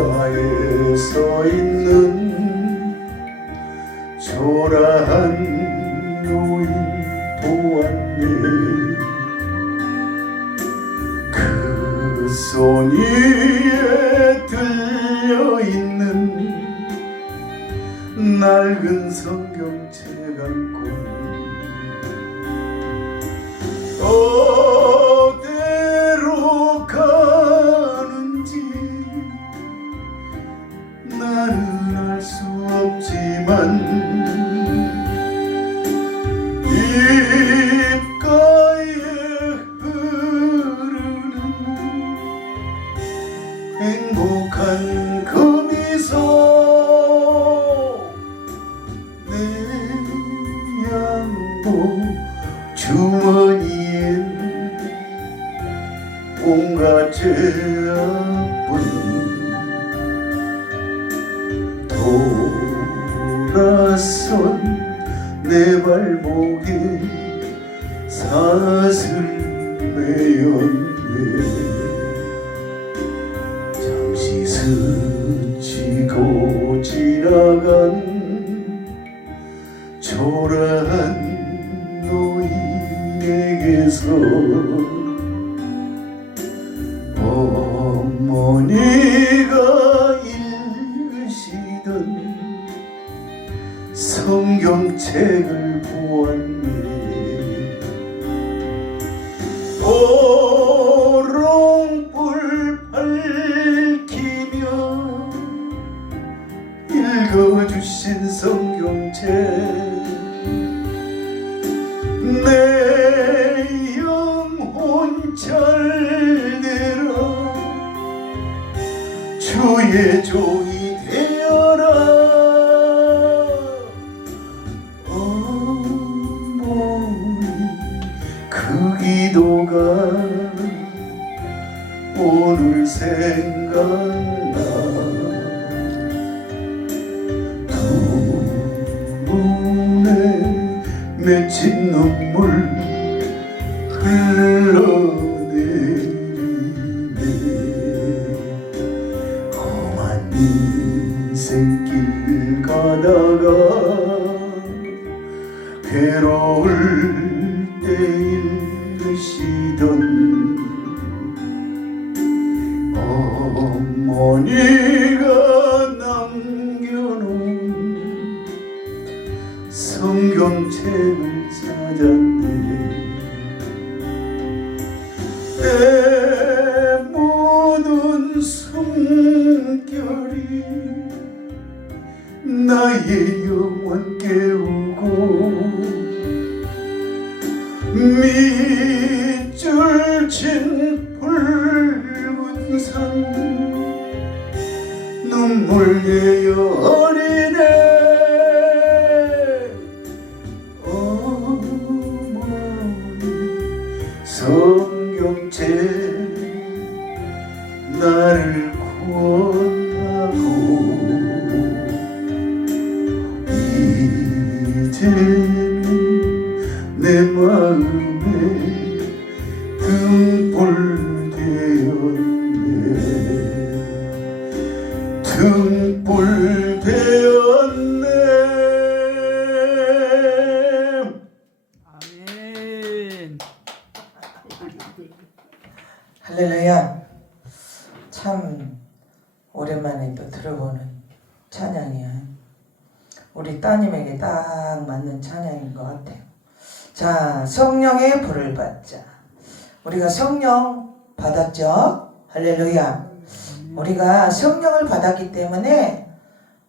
길가에 서 있는 초라한 노인 보았네. 그 손 위에 들려있는 낡은 성경책 안고 어디로 가는지 나는 알 수 없지만 입가에 흐르는 행복한 그 미소 내 양복 주머니엔 온갖 죄악뿐 돌아선 내 발목에 사슬 매였네. 잠시 스치고 지나간 초라한 노인에게서 어머니가 읽으시던 성경책을 보았네. 오롱불 밝히며 읽어주신 성경책 내 영혼 잘되라 주의 종이 되어라. 어머니 그 기도가 오늘 생각나. 두 눈에 맺힌 눈물 흘러내리네. 험한 인생길 가다가 괴로울 때 읽으시던 어머니가 남겨놓은 성경책을 찾았네. 내 모든 숨결이 나의 영혼 깨우고 밑줄 친 붉은 산 눈물 내어 어리네. 어머니 성경책 나를 구원하고 이제는 내 마음에 등불 되었네. 등불 되었네. 아멘. 할렐루야. 참 오랜만에 또 들어보는 찬양이야. 우리 따님에게 딱 맞는 찬양인 것 같아요. 자, 성령의 불을 받자. 우리가 성령 받았죠? 할렐루야. 우리가 성령을 받았기 때문에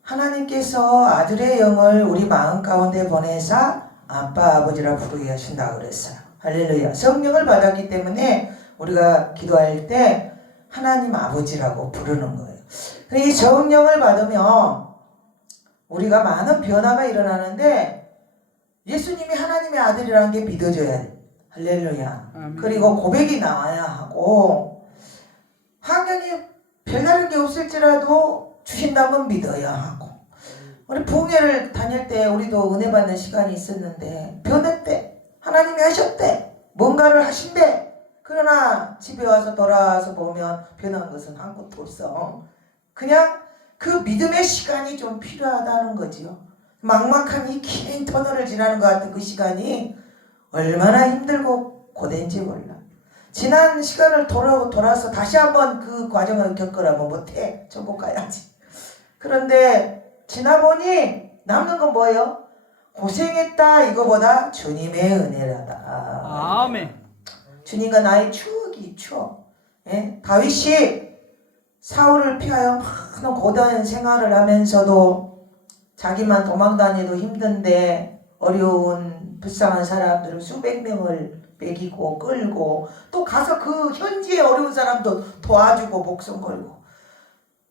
하나님께서 아들의 영을 우리 마음 가운데 보내사 아빠 아버지라 부르게 하신다고 그랬어요. 할렐루야. 성령을 받았기 때문에 우리가 기도할 때 하나님 아버지라고 부르는 거예요. 이 성령을 받으면 우리가 많은 변화가 일어나는데 예수님이 하나님의 아들이라는 게 믿어져야 돼. 할렐루야. 그리고 고백이 나와야 하고 환경이 별다른 게 없을지라도 주신다면 믿어야 하고 우리 부흥회를 다닐 때 우리도 은혜 받는 시간이 있었는데 변했대. 하나님이 하셨대. 뭔가를 하신대. 그러나 집에 와서 돌아와서 보면 변한 것은 아무것도 없어. 그냥 그 믿음의 시간이 좀 필요하다는 거지요. 막막한 이 긴 터널을 지나는 것 같은 그 시간이 얼마나 힘들고 고된지 몰라. 지난 시간을 돌아서 다시 한번 그 과정을 겪으라면 못해. 천국 가야지. 그런데 지나보니 남는 건 뭐예요? 고생했다 이거보다 주님의 은혜라다. 아멘. 주님과 나의 추억이 추억. 예? 다윗이 사울을 피하여 많은 고단 생활을 하면서도 자기만 도망다니도 힘든데 어려운 불쌍한 사람들을 수백 명을 먹이고 끌고 또 가서 그 현지의 어려운 사람도 도와주고 목숨 걸고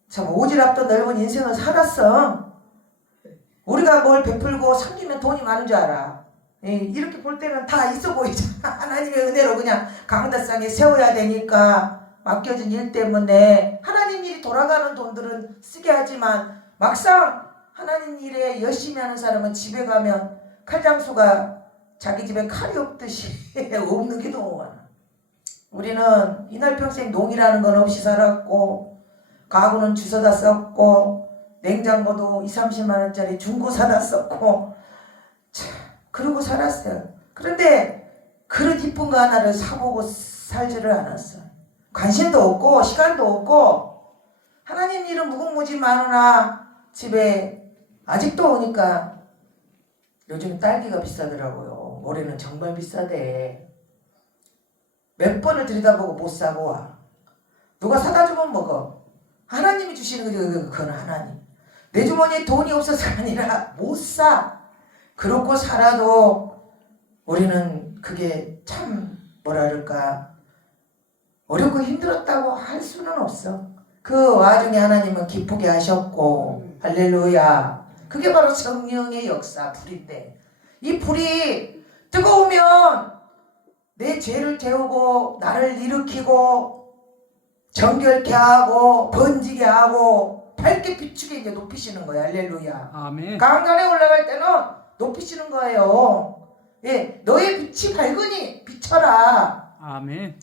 참 오지랖도 넓은 인생을 살았어. 우리가 뭘 베풀고 섬기면 돈이 많은 줄 알아. 이렇게 볼 때는 다 있어 보이잖아. 하나님의 은혜로 그냥 강다상에 세워야 되니까 맡겨진 일 때문에 하나님 일이 돌아가는 돈들은 쓰게 하지만 막상 하나님 일에 열심히 하는 사람은 집에 가면 칼장수가 자기 집에 칼이 없듯이 없는 게 너무 많아. 우리는 이날 평생 농이라는 건 없이 살았고 가구는 주워다 썼고 냉장고도 20-30만 원짜리 중고 사다 썼고 참 그러고 살았어요. 그런데 그런 이쁜 거 하나를 사보고 살지를 않았어. 관심도 없고 시간도 없고 하나님 일은 무궁무진 많으나 집에 아직도 오니까 요즘 딸기가 비싸더라고요. 올해는 정말 비싸대. 몇 번을 들여다보고 못 사고 와. 누가 사다 주면 먹어. 하나님이 주시는 거지. 그건 하나님. 내 주머니에 돈이 없어서가 아니라 못 사. 그렇고 살아도 우리는 그게 참 뭐라 그럴까 어렵고 힘들었다고 할 수는 없어. 그 와중에 하나님은 기쁘게 하셨고 할렐루야. 그게 바로 성령의 역사 불인데 이 불이 뜨거우면 내 죄를 재우고 나를 일으키고 정결케 하고 번지게 하고 밝게 비추게 이제 높이시는 거야. 할렐루야. 아멘. 강간에 올라갈 때는 높이시는 거예요. 예, 너의 빛이 밝으니 비춰라. 아멘.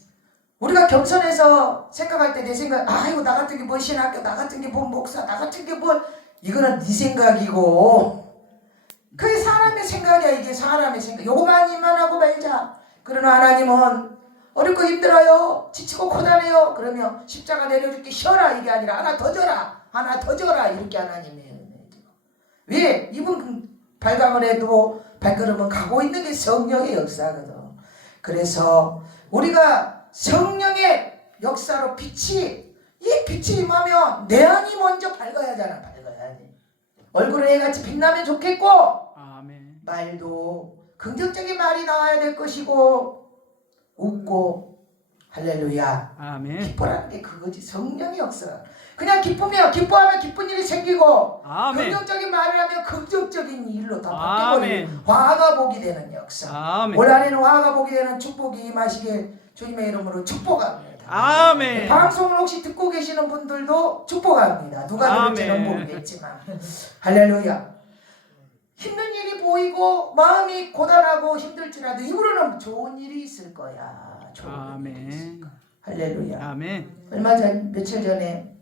우리가 겸손해서 생각할 때 내 생각, 아이고 나 같은 게 뭐 신학교, 나 같은 게 뭐 목사, 나 같은 게 뭐 이거는 네 생각이고 그게 사람의 생각이야. 이게 사람의 생각. 요거만 이만하고 말자. 그러나 하나님은 어렵고 힘들어요. 지치고 고단해요. 그러면 십자가 내려줄게 쉬어라 이게 아니라 하나 더 줘라. 하나 더 줘라. 이렇게 하나님이 왜? 이분 발광을 해도 발걸음은 가고 있는 게 성령의 역사거든. 그래서 우리가 성령의 역사로 빛이 이 빛이 임하면 내 안이 먼저 밝아야잖아. 밝아야지. 얼굴에 해같이 빛나면 좋겠고 아멘. 말도 긍정적인 말이 나와야 될 것이고 웃고 할렐루야. 아멘. 기뻐라는 게 그거지. 성령의 역사. 그냥 기쁘면 기뻐하면 기쁜 일이 생기고 아멘. 긍정적인 말을 하면 긍정적인 일로 다 아멘. 바뀌어버리는 화가 복이 되는 역사. 아멘. 올 한해는 화가 복이 되는 축복이 임하시길 주님의 이름으로 축복합니다. 아멘. 방송을 혹시 듣고 계시는 분들도 축복합니다. 누가 들을지는 아멘. 모르겠지만 할렐루야. 힘든 일이 보이고 마음이 고단하고 힘들지라도 입으로는 좋은 일이 있을 거야. 좋은 일이 있을 거야. 할렐루야. 아멘. 며칠 전에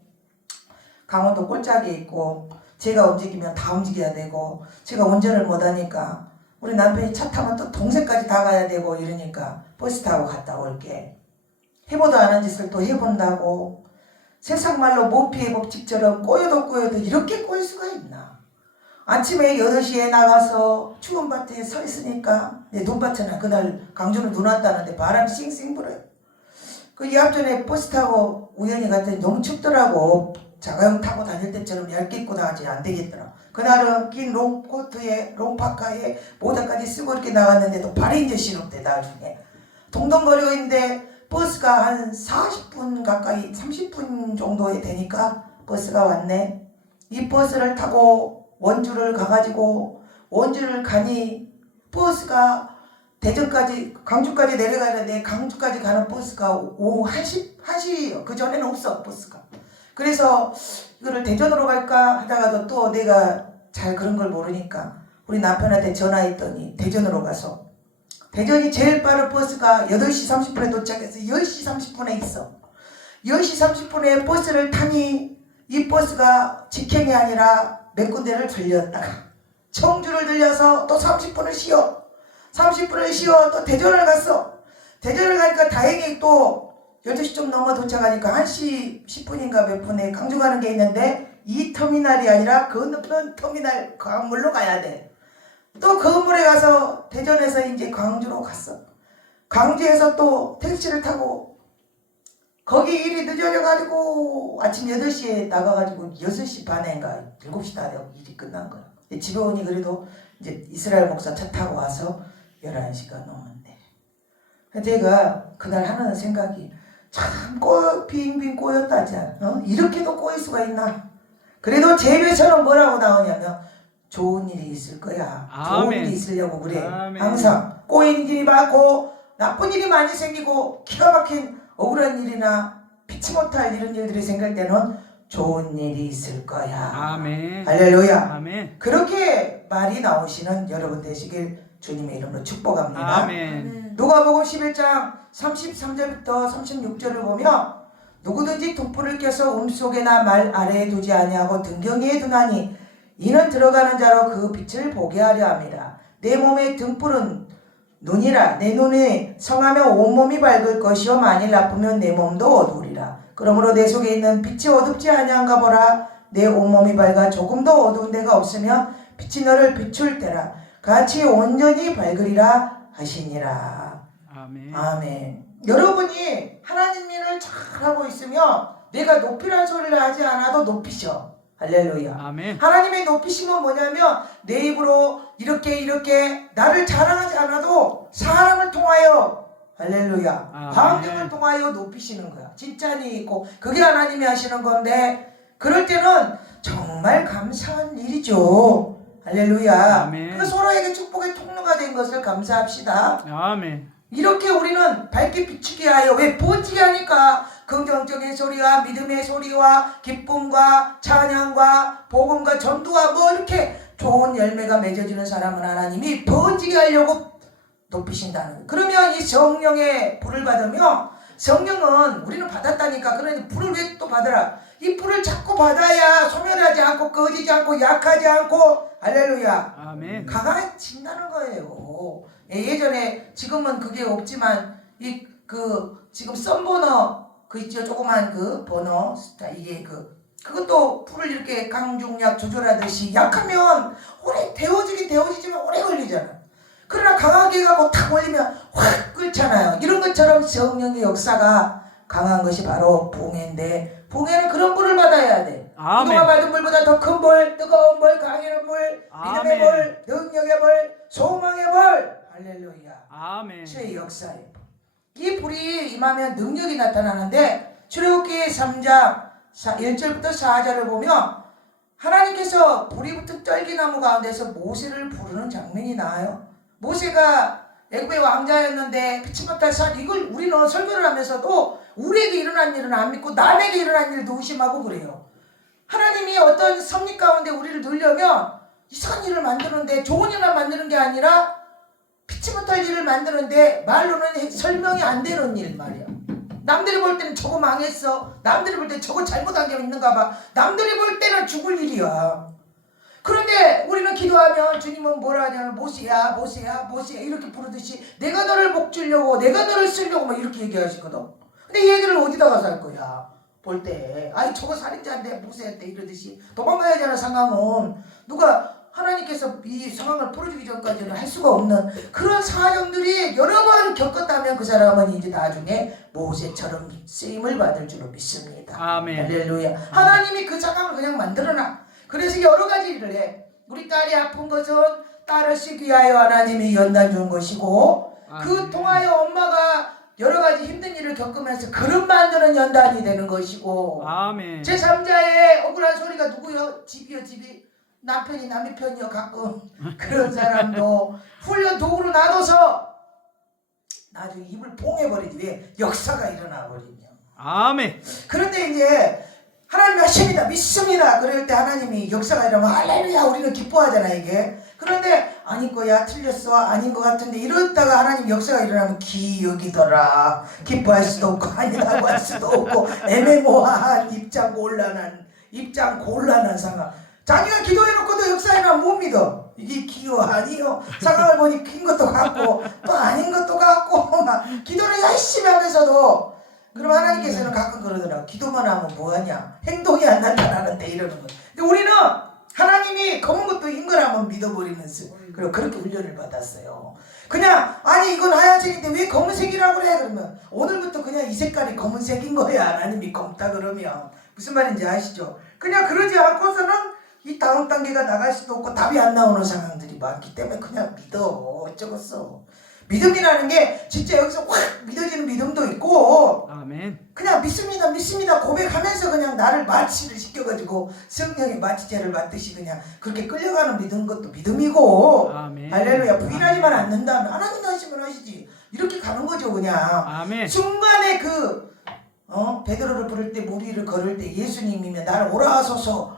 강원도 꼴짝에 있고 제가 움직이면 다 움직여야 되고 제가 운전을 못하니까 우리 남편이 차 타면 또 동생까지 다 가야 되고 이러니까 버스 타고 갔다 올게. 해보도 안 한 짓을 또 해본다고 세상 말로 모피의 법칙처럼 꼬여도 이렇게 꼬일 수가 있나. 아침에 8시에 나가서 추운 밭에 서 있으니까 내 눈밭에는 그날 강주는 눈 왔다는데 바람이 싱싱 불어요. 그 이 앞전에 버스 타고 우연히 갔더니 너무 춥더라고. 자가용 타고 다닐 때처럼 얇게 입고 나가지 안 되겠더라. 그날은 긴 롱코트에 롱파카에 모자까지 쓰고 이렇게 나갔는데도 발이 이제 시렵대. 나중에 동동거리고 있는데 버스가 한 40분 가까이 30분 정도에 되니까 버스가 왔네. 이 버스를 타고 원주를 가가지고 원주를 가니 버스가 대전까지 강주까지 내려가는데 강주까지 가는 버스가 오후 1시예요. 그 전에는 없어 버스가. 그래서 이거를 대전으로 갈까 하다가도 또 내가 잘 그런 걸 모르니까 우리 남편한테 전화했더니 대전으로 가서 대전이 제일 빠른 버스가 8시 30분에 도착해서 10시 30분에 있어. 10시 30분에 버스를 타니 이 이 버스가 직행이 아니라 몇 군데를 들렸다가 청주를 들려서 또 30분을 쉬어. 30분을 쉬어 또 대전을 갔어. 대전을 가니까 다행히 또 12시 좀 넘어 도착하니까 1시 10분인가 몇 분에 강주 가는 게 있는데 이 터미널이 아니라 건너편 터미널 건물로 가야 돼. 또 그 건물에 가서 대전에서 이제 광주로 갔어. 광주에서 또 택시를 타고 거기 일이 늦어져가지고 아침 8시에 나가가지고 6시 반인가 7시 다 되고 일이 끝난 거야. 집에 오니 그래도 이제 이스라엘 목사 차 타고 와서 11시가 넘었네. 제가 그날 하는 생각이 참 빙빙 꼬였다지 않아? 이렇게도 꼬일 수가 있나? 그래도 제배처럼 뭐라고 나오냐면 좋은 일이 있을 거야. 아멘. 좋은 일이 있으려고 그래. 아멘. 항상 꼬인 일이 많고 나쁜 일이 많이 생기고 기가 막힌 억울한 일이나 피치 못할 이런 일들이 생길 때는 좋은 일이 있을 거야. 아멘. 할렐루야. 아멘. 그렇게 말이 나오시는 여러분 되시길 주님의 이름으로 축복합니다. 아멘. 누가복음 11장 33절부터 36절을 보면 누구든지 등불을 켜서 속에나 말 아래에 두지 아니하고 등경이에 두나니 이는 들어가는 자로 그 빛을 보게 하려 함이라. 내 몸의 등불은 눈이라. 내 눈이 성하면 온몸이 밝을 것이요 만일 나쁘면 내 몸도 어두우리라. 그러므로 내 속에 있는 빛이 어둡지 아니한가 보라. 내 온몸이 밝아 조금도 어두운 데가 없으면 빛이 너를 비출 때라. 같이 온전히 밝으리라 하시니라. 아멘. 아멘. 여러분이 하나님 일을 잘하고 있으면 내가 높이란 소리를 하지 않아도 높이셔. 할렐루야. 아멘. 하나님의 높이심은 뭐냐면 내 입으로 이렇게 나를 자랑하지 않아도 사람을 통하여 할렐루야. 아멘. 환경을 통하여 높이시는 거야. 칭찬이 있고 그게 하나님이 하시는 건데 그럴 때는 정말 감사한 일이죠. 할렐루야. 아멘. 그 서로에게 축복의 통로가 된 것을 감사합시다. 아멘. 이렇게 우리는 밝게 비추게 하여 왜 번지게 하니까 긍정적인 소리와 믿음의 소리와 기쁨과 찬양과 복음과 전도와 뭐 이렇게 좋은 열매가 맺어지는 사람은 하나님이 번지게 하려고 높이신다는. 그러면 이 성령의 불을 받으면 성령은 우리는 받았다니까. 그러니 불을 왜 또 받으라? 이 불을 자꾸 받아야 소멸하지 않고 꺼지지 않고 약하지 않고 할렐루야. 아멘. 강해진다는 거예요. 예전에 지금은 그게 없지만 지금 썬버너 그 있죠, 조그만 그 버너 이게 그것도 불을 이렇게 강중약 조절하듯이 약하면 오래 데워지지만 오래 걸리잖아. 그러나 강하게 가고 탁 올리면 확 끓잖아요. 이런 것처럼 성령의 역사가 강한 것이 바로 봉해인데 봉해는 그런 불을 받아야 돼. 아멘. 그동안 받은 불보다 더 큰 불, 뜨거운 불, 강인한 불, 믿음의 아멘. 불, 능력의 불, 소망의 불. 할렐루야. 아멘. 주의 역사의 불. 이 불이 임하면 능력이 나타나는데 출애굽기 3장 1절부터 4절을 보면 하나님께서 불이 붙은 떨기나무 가운데서 모세를 부르는 장면이 나와요. 모세가 애굽의 왕자였는데 빛이 못할 산 이걸 우리는 설교를 하면서도 우리에게 일어난 일은 안 믿고 남에게 일어난 일도 의심하고 그래요. 하나님이 어떤 섭리 가운데 우리를 넣으려면 이상한 일을 만드는데 좋은 일만 만드는 게 아니라 빛이 못할 일을 만드는데 말로는 설명이 안 되는 일 말이야. 남들이 볼 때는 저거 망했어. 남들이 볼 때 저거 잘못한 게 있는가 봐. 남들이 볼 때는 죽을 일이야. 그런데 우리는 기도하면 주님은 뭐라 하냐면 모세야 이렇게 부르듯이 내가 너를 복주려고 내가 너를 쓰려고 막 이렇게 얘기하시거든. 근데 이 얘기를 어디다 가서 할 거야? 볼 때 아이 저거 살인자인데 모세한테 이러듯이 도망가야 되는 상황은 누가 하나님께서 이 상황을 풀어주기 전까지는 할 수가 없는 그런 사정들이 여러 번 겪었다면 그 사람은 이제 나중에 모세처럼 쓰임을 받을 줄로 믿습니다. 아멘. 할렐루야. 하나님이 그 상황을 그냥 만들어놔. 그래서 여러 가지 일을 해. 우리 딸이 아픈 것은 딸을 씻기 위하여 하나님이 연단 준 것이고 그 통하여 엄마가 여러 가지 힘든 일을 겪으면서 그릇 만드는 연단이 되는 것이고 아멘. 제3자의 억울한 소리가 누구요? 집이 남편이 남의 편이요 가끔 그런 사람도 훈련 도구로 놔둬서 나중에 입을 봉해버리지. 왜? 역사가 일어나 버리냐. 아멘. 그런데 이제 하나님 하십니다 믿습니다 그럴 때 하나님이 역사가 일어나면 할렐루야 우리는 기뻐하잖아 이게. 그런데 아닌 거야 틀렸어 아닌 것 같은데 이러다가 하나님 역사가 일어나면 기억이더라. 기뻐할 수도 없고 아니라고 할 수도 없고 애매모호한 입장 곤란한 입장 곤란한 상황. 자기가 기도해놓고도 역사에는 못 믿어. 이게 기호 아니요. 상황을 보니 긴 것도 같고 또 아닌 것도 같고 막 기도를 열심히 하면서도 그럼 하나님께서는 가끔 그러더라고. 기도만 하면 뭐하냐. 행동이 안 나타나는데 이러는 거. 근데 우리는 하나님이 검은 것도 흰 거라면 믿어버리는 그리고 그렇게 훈련을 받았어요. 그냥 아니 이건 하얀색인데 왜 검은색이라고 그래? 그러면 오늘부터 그냥 이 색깔이 검은색인 거야. 하나님이 검다 그러면 무슨 말인지 아시죠? 그냥 그러지 않고서는 이 다음 단계가 나갈 수도 없고 답이 안 나오는 상황들이 많기 때문에 그냥 믿어. 어쩌겠어. 믿음이라는 게 진짜 여기서 확 믿어지는 믿음도 있고 아멘. 그냥 믿습니다 믿습니다 고백하면서 그냥 나를 마취를 시켜가지고 성령의 마취제를 맞듯이 그냥 그렇게 끌려가는 믿음 것도 믿음이고 아멘. 할렐루야. 부인하지만 않는다면 하나님 하시면 하시지 이렇게 가는 거죠 그냥. 아멘. 순간에 베드로를 부를 때 물 위를 걸을 때 예수님이면 나를 오라 하소서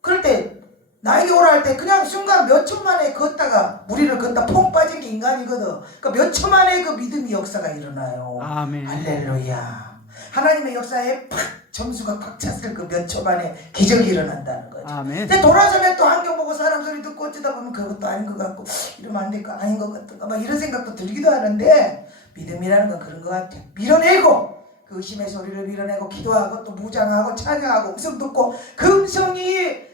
그럴 때 나에게 오라 할 때 그냥 순간 몇 초 만에 걷다가 물 위를 걷다 퐁 빠진 게 인간이거든. 그러니까 몇 초 만에 그 믿음의 역사가 일어나요. 아멘. 할렐루야. 하나님의 역사에 팍 점수가 팍 찼을 그 몇 초 만에 기적이 일어난다는 거죠. 아멘. 근데 돌아서면 또 환경 보고 사람 소리 듣고 어쩌다 보면 그것도 아닌 것 같고 이러면 안 될까 아닌 것 같은가 막 이런 생각도 들기도 하는데 믿음이라는 건 그런 것 같아요. 밀어내고 그 의심의 소리를 밀어내고 기도하고 또 무장하고 찬양하고 음성 듣고 그 음성이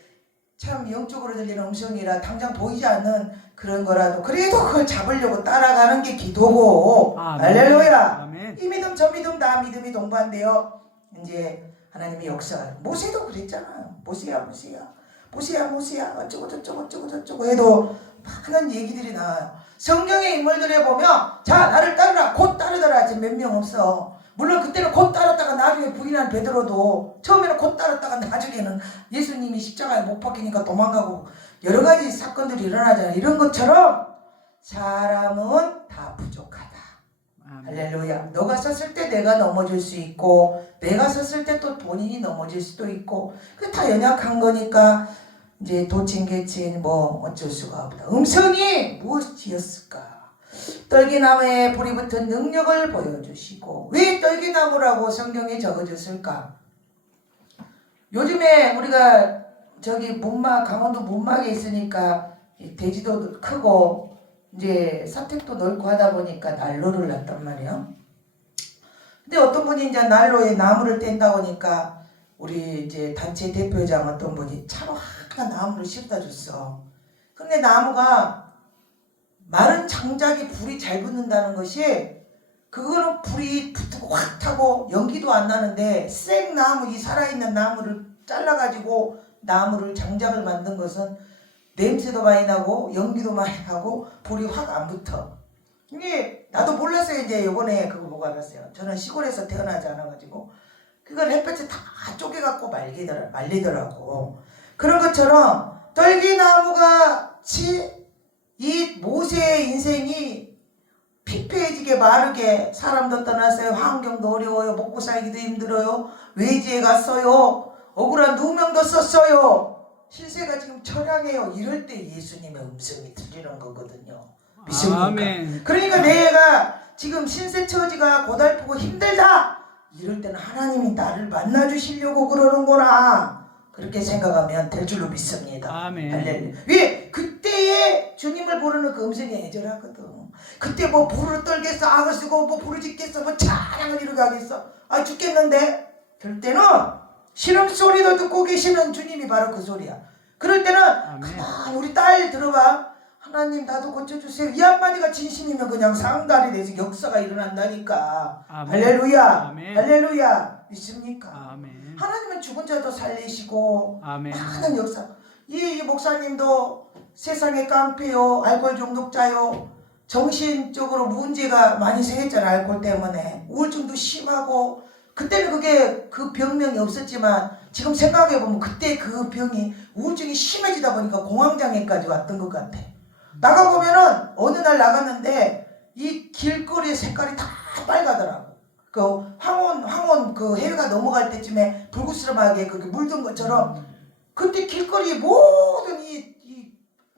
참 영적으로 들리는 음성이라 당장 보이지 않는 그런 거라도 그래도 그걸 잡으려고 따라가는 게 기도고. 아멘. 할렐루야. 아멘. 이 믿음 저 믿음 다 믿음이 동반되어 이제 하나님의 역사가 모세도 그랬잖아요. 모세야 어쩌고 저쩌고 해도 많은 얘기들이 나와요. 성경의 인물들에 보면 자 나를 따르라 곧 따르더라. 지금 몇 명 없어. 물론 그때는 곧 따랐다가 나중에 부인한 베드로도 처음에는 곧 따랐다가 나중에는 예수님이 십자가에 못 박히니까 도망가고 여러 가지 사건들이 일어나잖아요. 이런 것처럼 사람은 다 부족하다. 아멘. 할렐루야. 너가 섰을 때 내가 넘어질 수 있고 내가 섰을 때 또 본인이 넘어질 수도 있고 그 다 연약한 거니까 이제 도친개친 뭐 어쩔 수가 없다. 음성이 무엇이었을까? 떨기나무에 불이 붙은 능력을 보여주시고 왜 떨기나무라고 성경에 적어졌을까? 요즘에 우리가 저기 강원도 문막에 있으니까 대지도 크고 이제 사택도 넓고 하다 보니까 난로를 놨단 말이에요. 근데 어떤 분이 이제 난로에 나무를 뗀다고 하니까 우리 이제 단체 대표장 어떤 분이 차로 하나 나무를 싣다 줬어. 근데 나무가 마른 장작에 불이 잘 붙는다는 것이 그거는 불이 붙고 확 타고 연기도 안 나는데 생나무 이 살아있는 나무를 잘라가지고 나무를 장작을 만든 것은 냄새도 많이 나고 연기도 많이 나고 불이 확 안 붙어. 이게 나도 몰랐어요. 이제 요번에 그거 보고 알았어요. 저는 시골에서 태어나지 않아가지고 그걸 햇볕에 다 쪼개갖고 말리더라고. 그런 것처럼 떨기나무가 이 모세의 인생이 피폐해지게 마르게 사람도 떠났어요. 환경도 어려워요. 먹고 살기도 힘들어요. 외지에 갔어요. 억울한 누명도 썼어요. 신세가 지금 처량해요. 이럴 때 예수님의 음성이 들리는 거거든요. 믿습니까? 아멘. 그러니까 내가 지금 신세 처지가 고달프고 힘들다. 이럴 때는 하나님이 나를 만나주시려고 그러는구나. 그렇게 생각하면 될 줄로 믿습니다. 아멘. 할렐루야. 왜? 그때에 주님을 부르는 그 음성이 애절하거든. 그때 뭐 불을 떨겠어, 악을 쓰고 뭐 부르짖겠어, 뭐 찬양을 이루게 하겠어. 아 죽겠는데. 그럴 때는 신음소리도 듣고 계시는 주님이 바로 그 소리야. 그럴 때는 가만 우리 딸 들어봐. 하나님 나도 고쳐주세요. 이 한마디가 진심이면 그냥 상달이 돼서 역사가 일어난다니까. 아멘. 할렐루야. 아멘. 할렐루야. 믿습니까? 아멘. 하나님은 죽은 자도 살리시고 아멘. 많은 역사. 이 목사님도 세상에 깡패요, 알코올 중독자요, 정신적으로 문제가 많이 생겼잖아요. 알코올 때문에 우울증도 심하고. 그때는 그게 그 병명이 없었지만 지금 생각해보면 그때 그 병이 우울증이 심해지다 보니까 공황장애까지 왔던 것 같아. 나가보면은 어느 날 나갔는데 이 길거리의 색깔이 다 빨가더라고. 그 황혼 그 해가 넘어갈 때쯤에 불그스름하게 그렇게 물든 것처럼 그때 길거리 모든 이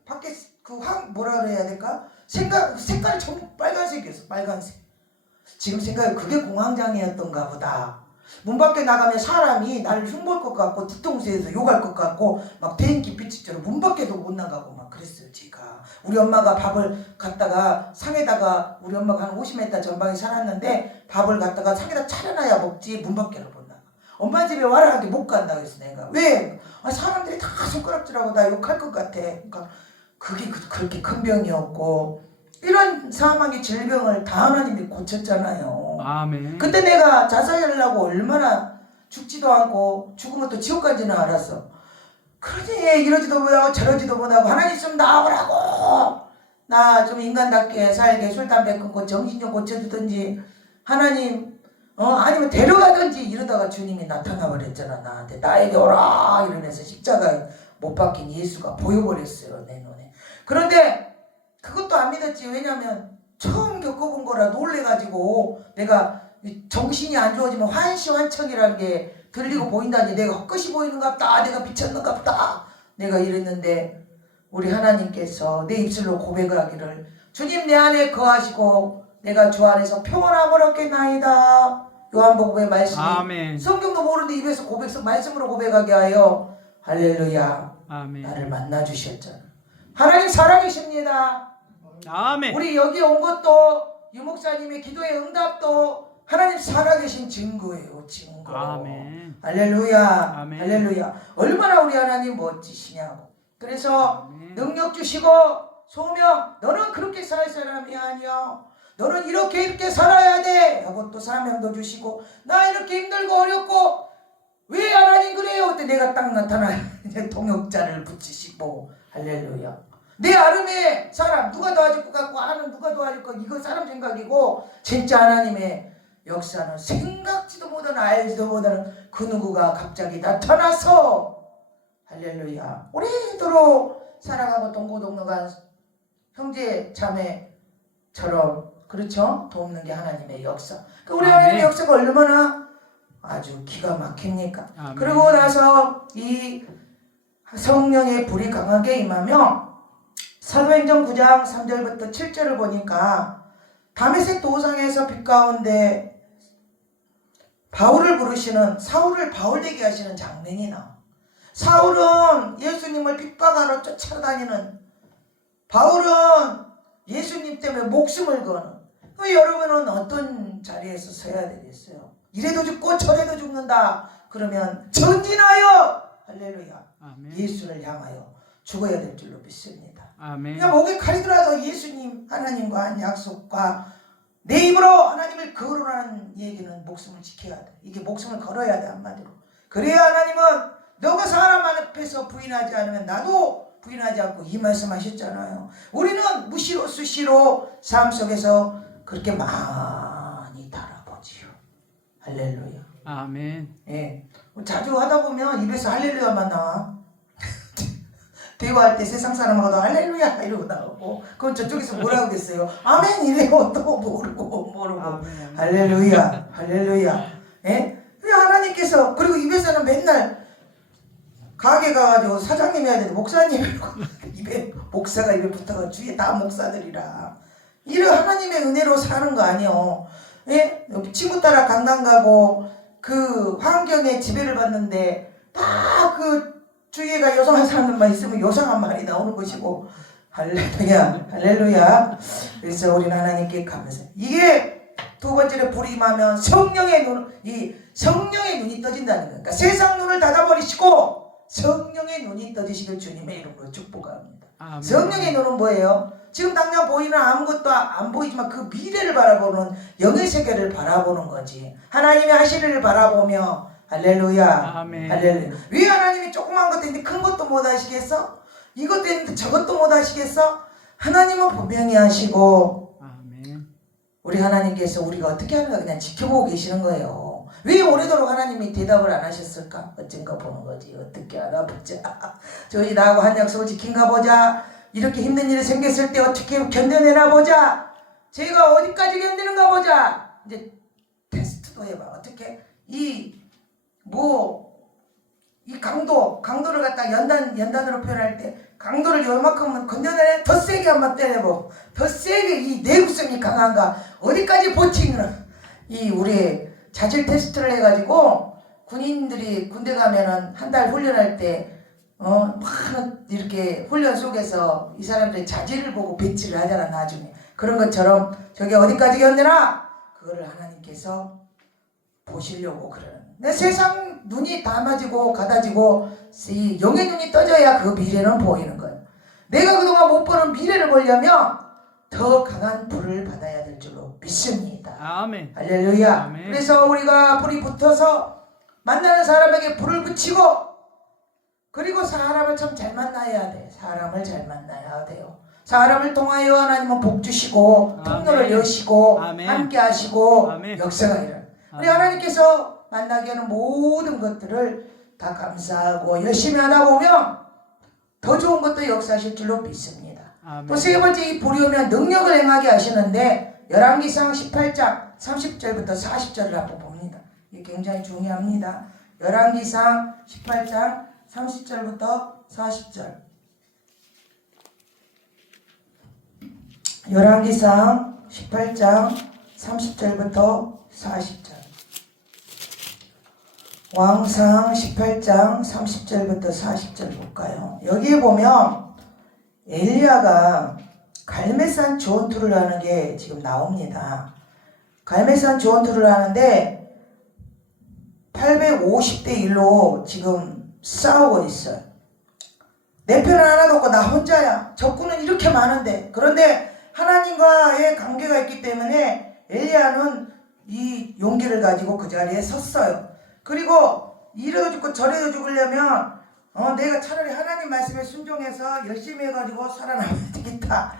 밖에 그 뭐라 그래야 될까? 색깔이 전부 빨간색이었어. 빨간색. 지금 생각해 그게 공황장애였던가 보다. 문 밖에 나가면 사람이 나를 흉볼 것 같고 뒤통수에서 욕할 것 같고 막 대인기 비치처럼 문 밖에도 못 나가고 막 그랬어요. 제가 우리 엄마가 밥을 갖다가 상에다가 우리 엄마가 한 50m 전방에 살았는데 밥을 갖다가 상에다 차려놔야 먹지 문 밖에는 못 나가. 엄마 집에 와라 하게 못 간다고 했어. 내가 왜? 사람들이 다 손가락질하고 나 욕할 것 같아. 그러니까 그게 그렇게 큰 병이었고 이런 사망의 질병을 다 하나님이 고쳤잖아요. 아멘. 그때 내가 자살하려고 얼마나 죽지도 않고 죽으면 또 지옥 간지는 알았어. 그러니 이러지도 못하고 저러지도 못하고 하나님 좀 나오라고 나 좀 인간답게 살게 술 담배 끊고 정신 좀 고쳐주든지 하나님 아니면 데려가든지 이러다가 주님이 나타나 버렸잖아. 나한테 나에게 오라 이러면서 십자가에 못 박힌 예수가 보여버렸어요. 내 눈에. 그런데 그것도 안 믿었지. 왜냐면 처음 겪어본 거라 놀래가지고 내가 정신이 안 좋아지면 환시환청이라는 게 들리고 보인다니 내가 헛것이 보이는갑다. 내가 미쳤는갑다. 내가 이랬는데 우리 하나님께서 내 입술로 고백하기를 주님 내 안에 거하시고 내가 주 안에서 평안함을 얻겠나이다. 요한복음의 말씀이 아멘. 성경도 모르는데 입에서 말씀으로 고백하게 하여 할렐루야. 아멘. 나를 만나 주셨잖아. 하나님 살아계십니다. 아멘. 우리 여기 온 것도 유 목사님의 기도의 응답도 하나님 살아계신 증거예요. 증거. 아멘. 할렐루야. 아멘. 할렐루야. 얼마나 우리 하나님 멋지시냐고. 그래서 아멘. 능력 주시고 소명 너는 그렇게 살 사람이 아니야. 너는 이렇게 살아야 돼 하고 또 사명도 주시고 나 이렇게 힘들고 어렵고 왜 하나님 그래요? 그때 내가 딱 나타나 이제 동역자를 붙이시고 할렐루야. 내 아름의 사람 누가 도와줄 것 같고 아는 누가 도와줄 것 이건 사람 생각이고 진짜 하나님의 역사는 생각지도 못하는 알지도 못하는 그 누구가 갑자기 나타나서 할렐루야 오래도록 사랑하고 동고동락한 형제 자매처럼 그렇죠? 돕는 게 하나님의 역사. 우리 하나님의 역사가 얼마나 아주 기가 막힙니까? 아멘. 그러고 나서 이 성령의 불이 강하게 임하며 사도행전 9장 3절부터 7절을 보니까 다메섹 도상에서 빛 가운데 바울을 부르시는 사울을 바울되게 하시는 장면이 나와. 사울은 예수님을 핍박하러 쫓아다니는 바울은 예수님 때문에 목숨을 거는 여러분은 어떤 자리에서 서야 되겠어요? 이래도 죽고 저래도 죽는다 그러면 전진하여 할렐루야 아멘. 예수를 향하여 죽어야 될 줄로 믿습니다. 아멘. 그냥 목에 칼이 들어도 예수님 하나님과 한 약속과 내 입으로 하나님을 거론하는 얘기는 목숨을 지켜야 돼. 이게 목숨을 걸어야 돼 한마디로. 그래야 하나님은 너가 사람 앞에서 부인하지 않으면 나도 부인하지 않고 이 말씀하셨잖아요. 우리는 무시로 수시로 삶 속에서 그렇게 많이 달아보지요. 할렐루야. 아멘. 예, 자주 하다 보면 입에서 할렐루야만 나와. 대화할 때 세상 사람하고도 할렐루야 이러고 나오고 그럼 저쪽에서 뭐라고 그랬어요? 아멘 이래요. 또 모르고 아멘. 할렐루야 할렐루야. 예? 하나님께서 그리고 입에서는 맨날 가게 가가지고 사장님 해야 되는데 목사님 입에 목사가 입에 붙어가 주위에 다 목사들이라 이런 하나님의 은혜로 사는 거 아니요. 예? 친구 따라 강당 가고 그 환경에 지배를 받는데 다 그 주위에가 요상한 사람들만 있으면 요상한 말이 나오는 것이고 할렐루야 할렐루야. 그래서 우리는 하나님께 감사해요. 이게 두 번째로 불이 임하면 성령의 눈이 떠진다는 거예요. 그러니까 세상 눈을 닫아버리시고 성령의 눈이 떠지시길 주님의 이름으로 축복합니다. 아멘. 성령의 눈은 뭐예요? 지금 당장 보이는 아무것도 안 보이지만 그 미래를 바라보는 영의 세계를 바라보는 거지. 하나님의 하시리를 바라보며 할렐루야. 아멘. 할렐루야. 왜 하나님이 조그만 것도 있는데 큰 것도 못 하시겠어? 이것도 있는데 저것도 못 하시겠어? 하나님은 분명히 하시고 아멘. 우리 하나님께서 우리가 어떻게 하는가 그냥 지켜보고 계시는 거예요. 왜 오래도록 하나님이 대답을 안 하셨을까? 어쩐가 보는 거지. 어떻게 하나 보자. 저희 나하고 한 약속을 지킨가 보자. 이렇게 힘든 일이 생겼을 때 어떻게 견뎌내나 보자. 제가 어디까지 견디는가 보자. 이제 테스트도 해봐. 어떻게 이 강도를 갖다 연단으로 표현할 때 강도를 요만큼은 건져내네. 더 세게 한번 때려보. 더 세게 이 내구성이 강한가. 어디까지 버티는 이 우리의 자질 테스트를 해가지고 군인들이 군대 가면은 한 달 훈련할 때 막 이렇게 훈련 속에서 이 사람들의 자질을 보고 배치를 하잖아 나중에. 그런 것처럼 저게 어디까지 견뎌라 그거를 하나님께서 보시려고 그러는. 내 세상 눈이 담아지고 가다지고 이 영의 눈이 떠져야 그 미래는 보이는 거예요. 내가 그동안 못 보는 미래를 보려면 더 강한 불을 받아야 될 줄로 믿습니다. 아멘. 할렐루야. 아멘. 그래서 우리가 불이 붙어서 만나는 사람에게 불을 붙이고, 그리고 사람을 참 잘 만나야 돼. 사람을 잘 만나야 돼요. 사람을 통하여 하나님은 복 주시고 통로를 여시고 아멘. 함께 하시고 아멘. 역사가 일어나. 우리 아멘. 하나님께서 만나게 하는 모든 것들을 다 감사하고 열심히 하다 보면 더 좋은 것도 역사하실 줄로 믿습니다. 아멘. 또 세 번째, 이 불이 오면 능력을 행하게 하시는데 열왕기상 18장 30절부터 40절을 한번 봅니다. 이게 굉장히 중요합니다. 열왕기상 18장 30절부터 40절. 열왕기상 18장 30절부터 40절. 왕상 18장 30절부터 40절 볼까요? 여기에 보면 엘리야가 갈멜산 전투를 하는 게 지금 나옵니다. 갈멜산 전투를 하는데 850대 1로 지금 싸우고 있어요. 내 편은 하나도 없고 나 혼자야. 적군은 이렇게 많은데. 그런데 하나님과의 관계가 있기 때문에 엘리야는 이 용기를 가지고 그 자리에 섰어요. 그리고 이래도 죽고 저래도 죽으려면 내가 차라리 하나님 말씀에 순종해서 열심히 해가지고 살아남아야 되겠다.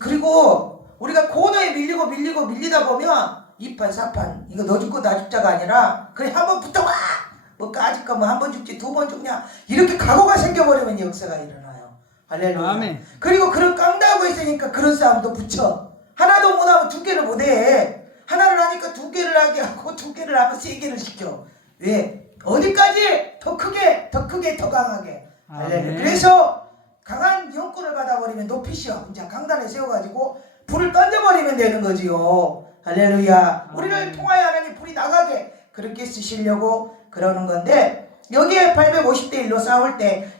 그리고 우리가 코너에 밀리다 보면 2판 4판 이거 너 죽고 나 죽자가 아니라 그래 한번 붙어봐. 까짓 거면 한 번 죽지 2번 죽냐 이렇게 각오가 생겨버리면 역사가 일어나요. 할렐루야. 아멘. 그리고 그런 깡다하고 있으니까 그런 싸움도 붙여. 하나도 못하면 2개를 못해. 하나를 하니까 2개를 하게 하고 2개를 하면 3개를 시켜. 왜? 어디까지? 더 크게 더 강하게. 할렐루야. 그래서 강한 영권을 받아버리면 높이시오. 이제 강단에 세워가지고 불을 던져버리면 되는 거지요. 할렐루야. 우리를 통하여 하나님 불이 나가게 그렇게 쓰시려고 그러는 건데, 여기에 850대 1로 싸울 때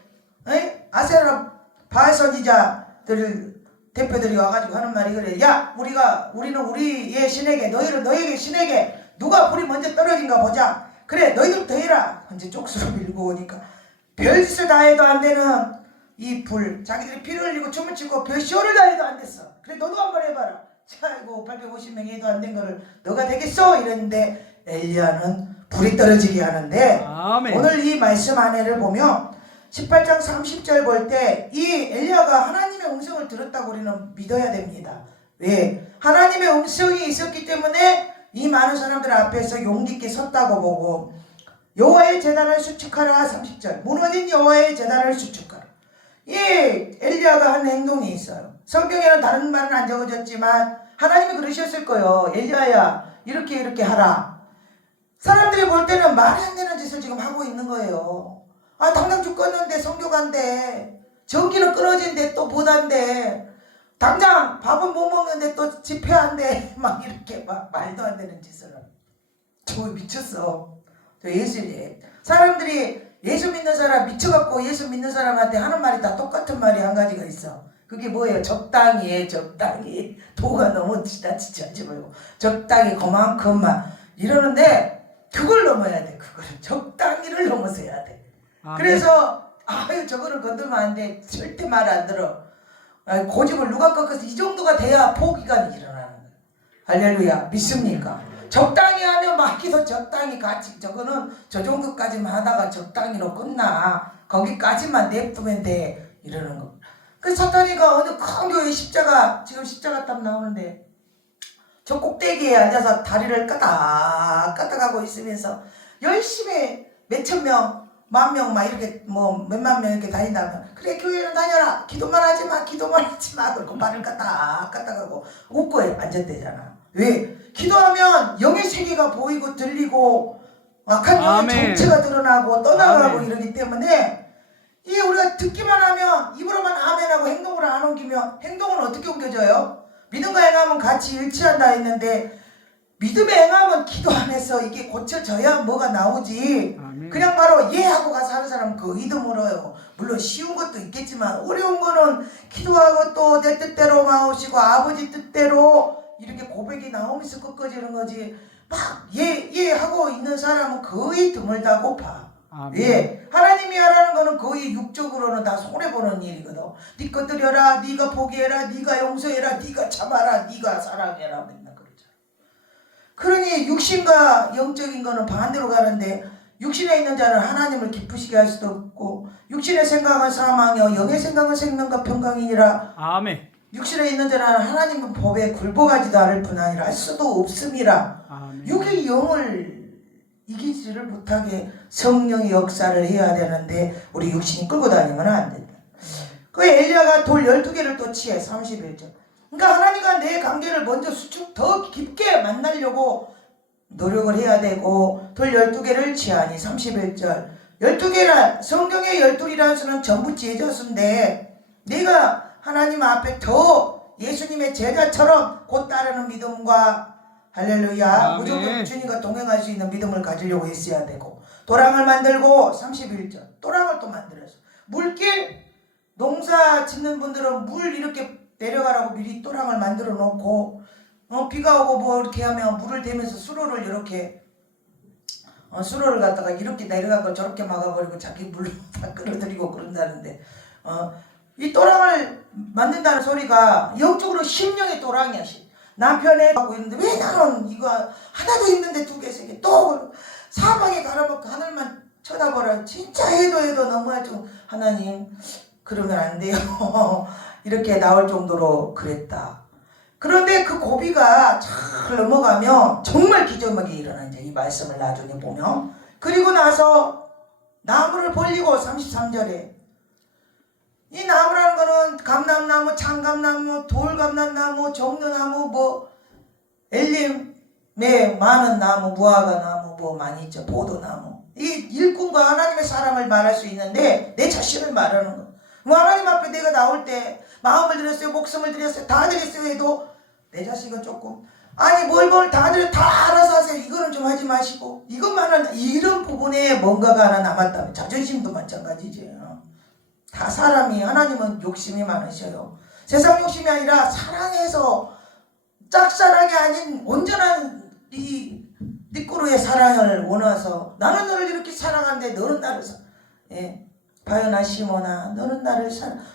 아세라 바알 선지자들 대표들이 와가지고 하는 말이 그래. 야, 우리는 우리의 신에게, 너희는 너희에게 신에게 누가 불이 먼저 떨어진가 보자. 그래, 너희들부터 해라. 이제 쪽수로 밀고 오니까 별짓을 다 해도 안 되는 이 불, 자기들이 피를 흘리고 춤을 추고 별쇼를 다 해도 안 됐어. 그래, 너도 한번 해봐라. 자, 이거 850명이 해도 안 된 거를 너가 되겠어? 이랬는데 엘리야는 불이 떨어지게 하는데, 아멘. 오늘 이 말씀 안에를 보면 18장 30절 볼 때 이 엘리야가 하나님의 음성을 들었다고 우리는 믿어야 됩니다. 왜? 하나님의 음성이 있었기 때문에 이 많은 사람들 앞에서 용기 있게 섰다고 보고, 여호와의 제단을 수축하라 30절. 무너진 여호와의 제단을 수축하라. 이 엘리야가 한 행동이 있어요. 성경에는 다른 말은 안 적어졌지만 하나님이 그러셨을 거예요. 엘리야야, 이렇게 하라. 사람들이 볼 때는 말이 안 되는 짓을 지금 하고 있는 거예요. 당장 죽겠는데 성교간대, 전기는 끊어진데 또 못한대, 당장 밥은 못 먹는데 또 집회한대, 막 이렇게 막 말도 안 되는 짓을. 저 미쳤어. 저 예수님. 사람들이 예수 믿는 사람 미쳐갖고 예수 믿는 사람한테 하는 말이 다 똑같은 말이 한 가지가 있어. 그게 뭐예요? 적당히 해, 적당히. 도가 너무 지나치지 말고 적당히 그만큼만 이러는데, 그걸 넘어야 돼. 그거를 적당히를 넘어서 해야 돼. 그래서 저거를 건들면 안 돼. 절대 말 안 들어. 고집을 누가 꺾어서 이 정도가 돼야 포기가 일어나는 거야. 할렐루야. 믿습니까? 적당히 하면 마귀도 적당히 같이, 저거는 저 정도까지만 하다가 적당히로 끝나. 거기까지만 냅두면 돼. 이러는 거. 그 사탄이가 어느 큰 교회 지금 십자가 땀 나오는데 저 꼭대기에 앉아서 다리를 까딱하고 있으면서 열심히 몇천 명, 10,000명 막 이렇게 몇만 명 이렇게 다닌다면, 그래 교회는 다녀라. 기도만 하지 마. 그리고 말을 까딱하고 웃고 앉았대잖아. 왜? 기도하면 영의 세계가 보이고 들리고 악한 영의 정체가 드러나고 떠나가고 이러기 때문에, 이게 우리가 듣기만 하면 입으로만 아멘하고 행동으로 안 옮기면 행동은 어떻게 옮겨져요? 믿음과 행함은 같이 일치한다 했는데 믿음의 행함은 기도 안에서 이게 고쳐져야 뭐가 나오지. 아멘. 그냥 바로 예 하고 가서 하는 사람은 거의 드물어요. 물론 쉬운 것도 있겠지만 어려운 거는 기도하고 또 내 뜻대로 마오시고 아버지 뜻대로 이렇게 고백이 나오면서 꺾어지는 거지. 막 예 하고 있는 사람은 거의 드물다고 봐. 아멘. 왜? 하나님이 하라는 거는 거의 육적으로는 다 손해보는 일이거든. 네 것들여라, 네가 포기해라, 네가 용서해라, 네가 참아라, 네가 사랑해라 맨날 그러잖아. 그러니 육신과 영적인 거는 반대로 가는데 육신에 있는 자는 하나님을 기쁘시게 할 수도 없고 육신의 생각은 사망이요 영의 생각은 생명과 평강이니라. 아멘. 육신에 있는 자는 하나님의 법에 굴복하지도 않을 뿐 아니라 할 수도 없음이라. 아멘. 육의 영을 이기지를 못하게 성령의 역사를 해야 되는데 우리 육신이 끌고 다니면 안 된다. 그 엘리야가 돌 12개를 또 취해 31절. 그러니까 하나님과 내 관계를 먼저 수축 더 깊게 만나려고 노력을 해야 되고 돌 12개를 취하니 31절. 12개란 성경의 12이라는 수는 전부 제자수인데 내가 하나님 앞에 더 예수님의 제자처럼 곧 따르는 믿음과 할렐루야 아멘. 무조건 주님과 동행할 수 있는 믿음을 가지려고 했어야 되고 도랑을 만들고 31절 도랑을 또 만들어서 물길 농사 짓는 분들은 물 이렇게 내려가라고 미리 도랑을 만들어 놓고 비가 오고 뭐 이렇게 하면 물을 대면서 수로를 이렇게 수로를 갖다가 이렇게 내려가고 저렇게 막아버리고 자기 물로 다 끌어들이고 그런다는데 이 또랑을 만든다는 소리가 영적으로 심령의 또랑이야. 남편에 갖고 있는데 왜 나는 이거 하나도 있는데 2개 3개 또 사방에 가라먹고 하늘만 쳐다보라. 진짜 해도 너무할 좀 하나님 그러면 안 돼요. 이렇게 나올 정도로 그랬다. 그런데 그 고비가 잘 넘어가면 정말 기적이 일어나. 이제 이 말씀을 나중에 보면 그리고 나서 나무를 벌리고 33절에 이 나무라는 거는 감람나무, 창감나무, 돌감람나무, 종려나무, 뭐 엘림에 많은 나무, 무화과 나무 뭐 많이 있죠. 보도나무. 이 일꾼과 하나님의 사람을 말할 수 있는데 내 자신을 말하는 거. 뭐 하나님 앞에 내가 나올 때 마음을 드렸어요, 목숨을 드렸어요, 다 드렸어요 해도 내 자식은 조금 아니 뭘 다 드려 다 알아서 하세요. 이거는 좀 하지 마시고 이것만은 이런 부분에 뭔가가 하나 남았다면 자존심도 마찬가지지. 다 사람이 하나님은 욕심이 많으셔요. 세상 욕심이 아니라 사랑해서 짝사랑이 아닌 온전한 이 니꾸루의 사랑을 원해서 나는 너를 이렇게 사랑하는데 너는 나를 바요나 시모나 너는 나를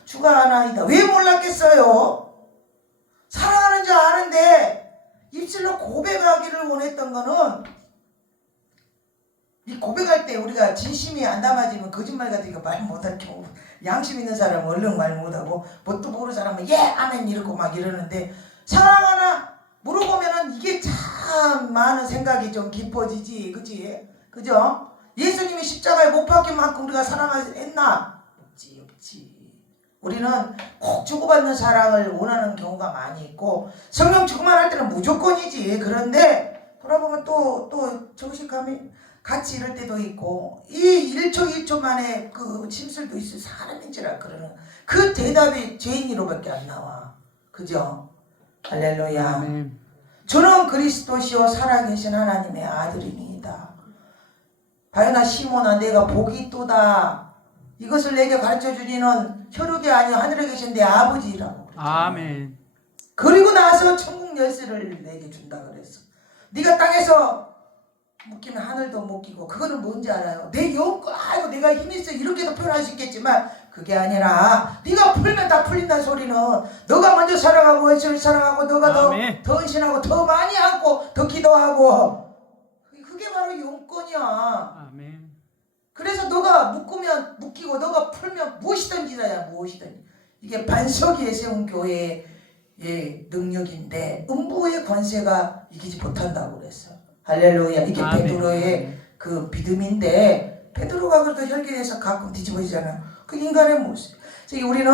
주가 하나이다. 왜 몰랐겠어요? 사랑하는 줄 아는데 입술로 고백하기를 원했던 거는 이 고백할 때 우리가 진심이 안 담아지면 거짓말 같으니까 말 못할 경우 양심 있는 사람은 얼른 말 못하고 뭣도 모르는 사람은 예 아멘 이러고 막 이러는데 사랑하나 물어보면은 이게 참 많은 생각이 좀 깊어지지 그치? 그죠? 예수님이 십자가에 못 박힌 만큼 우리가 사랑했나? 없지. 우리는 꼭 주고받는 사랑을 원하는 경우가 많이 있고 성령 주고만 할 때는 무조건이지. 그런데 돌아보면 또 조식함이 같이 이럴 때도 있고 이 1초 1초 만에 그 심술도 있어. 사람인지라 그러는 그 대답이 죄인으로밖에 안 나와. 그죠? 할렐루야. 아멘. 저는 그리스도시요 살아계신 하나님의 아들입니다. 바요나 시몬아 내가 복이 있도다. 이것을 내게 가르쳐주니는 혈육이 아니요 하늘에 계신 내 아버지라고. 아멘. 그리고 나서 천국 열쇠를 내게 준다 그랬어. 네가 땅에서 묶이면 하늘도 묶이고 그거는 뭔지 알아요? 내 영과 아이고 내가 힘이 있어 이렇게도 표현할 수 있겠지만 그게 아니라 네가 풀면 다 풀린다는 소리는 너가 먼저 사랑하고 예수를 사랑하고 너가 더 헌신하고 더 많이 안고 더 기도하고 그게 바로 용건이야. 아멘. 그래서 너가 묶으면 묶이고 너가 풀면 무엇이든지 다야 무엇이든지. 이게 반석위에 세운 교회의 능력인데 음부의 권세가 이기지 못한다고 그랬어. 할렐루야. 이게 아멘. 베드로의 그 믿음인데 베드로가 그래도 혈기에서 가끔 뒤집어지잖아요. 그 인간의 모습. 그래서 우리는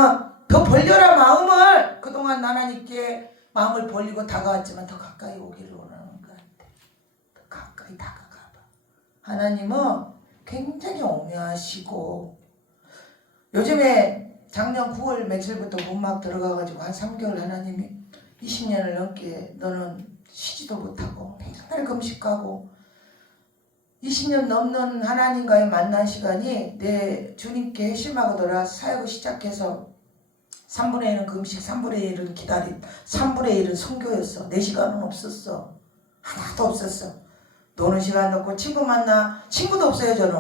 더 벌려라 마음을. 그동안 하나님께 마음을 벌리고 다가왔지만 더 가까이 오기를 원하는 것 같아. 더 가까이 다가가봐. 하나님은 굉장히 오묘하시고 요즘에 작년 9월 며칠부터 문막 들어가가지고 한 3개월 하나님이 20년을 넘게 너는 쉬지도 못하고 맨날 금식하고 20년 넘는 하나님과의 만난 시간이 내 주님께 회심하고 돌아 사역을 시작해서 3분의 1은 금식, 3분의 1은 기다림, 3분의 1은 선교였어. 내 시간은 없었어. 하나도 없었어. 노는 시간도 없고 친구 만나 친구도 없어요. 저는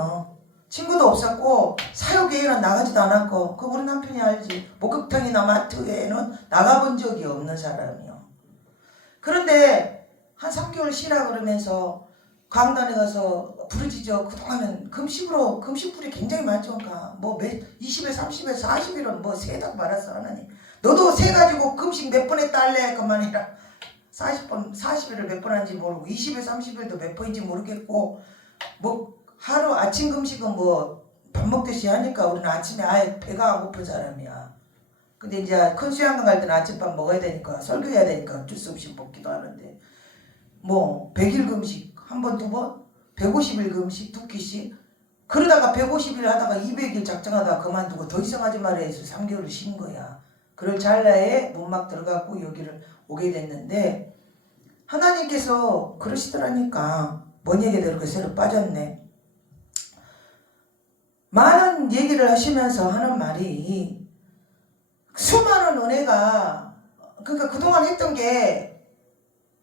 친구도 없었고 사역회에는 나가지도 않았고 그 우리 남편이 알지. 목욕탕이나 마트에는 나가본 적이 없는 사람이요. 그런데 한 3개월 쉬라 그러면서 강단에 가서 부르짖어. 그동안은 금식불이 굉장히 많죠. 뭐 20일, 30일, 40일은 뭐 세다고 말았어. 하나님 너도 세가지고 금식 몇 번 했다 할래? 그만이라 40일을 몇 번 한지 모르고 20일, 30일도 몇 번인지 모르겠고 뭐 하루 아침 금식은 뭐 밥 먹듯이 하니까 우리는 아침에 아예 배가 안 고픈 사람이야. 근데 이제 큰 수양관 갈 때는 아침밥 먹어야 되니까 설교해야 되니까 어쩔 수 없이 먹기도 하는데 뭐 100일 금식 한 번, 두 번, 150일 금식 두 끼씩 그러다가 150일 하다가 200일 작정하다가 그만두고 더 이상 하지 말아 해서 3개월을 쉰 거야. 그럴 찰나에 문막 들어가고 여기를 오게 됐는데 하나님께서 그러시더라니까. 뭔 얘기대로 새로 빠졌네. 많은 얘기를 하시면서 하는 말이 수많은 은혜가 그러니까 그동안 했던 게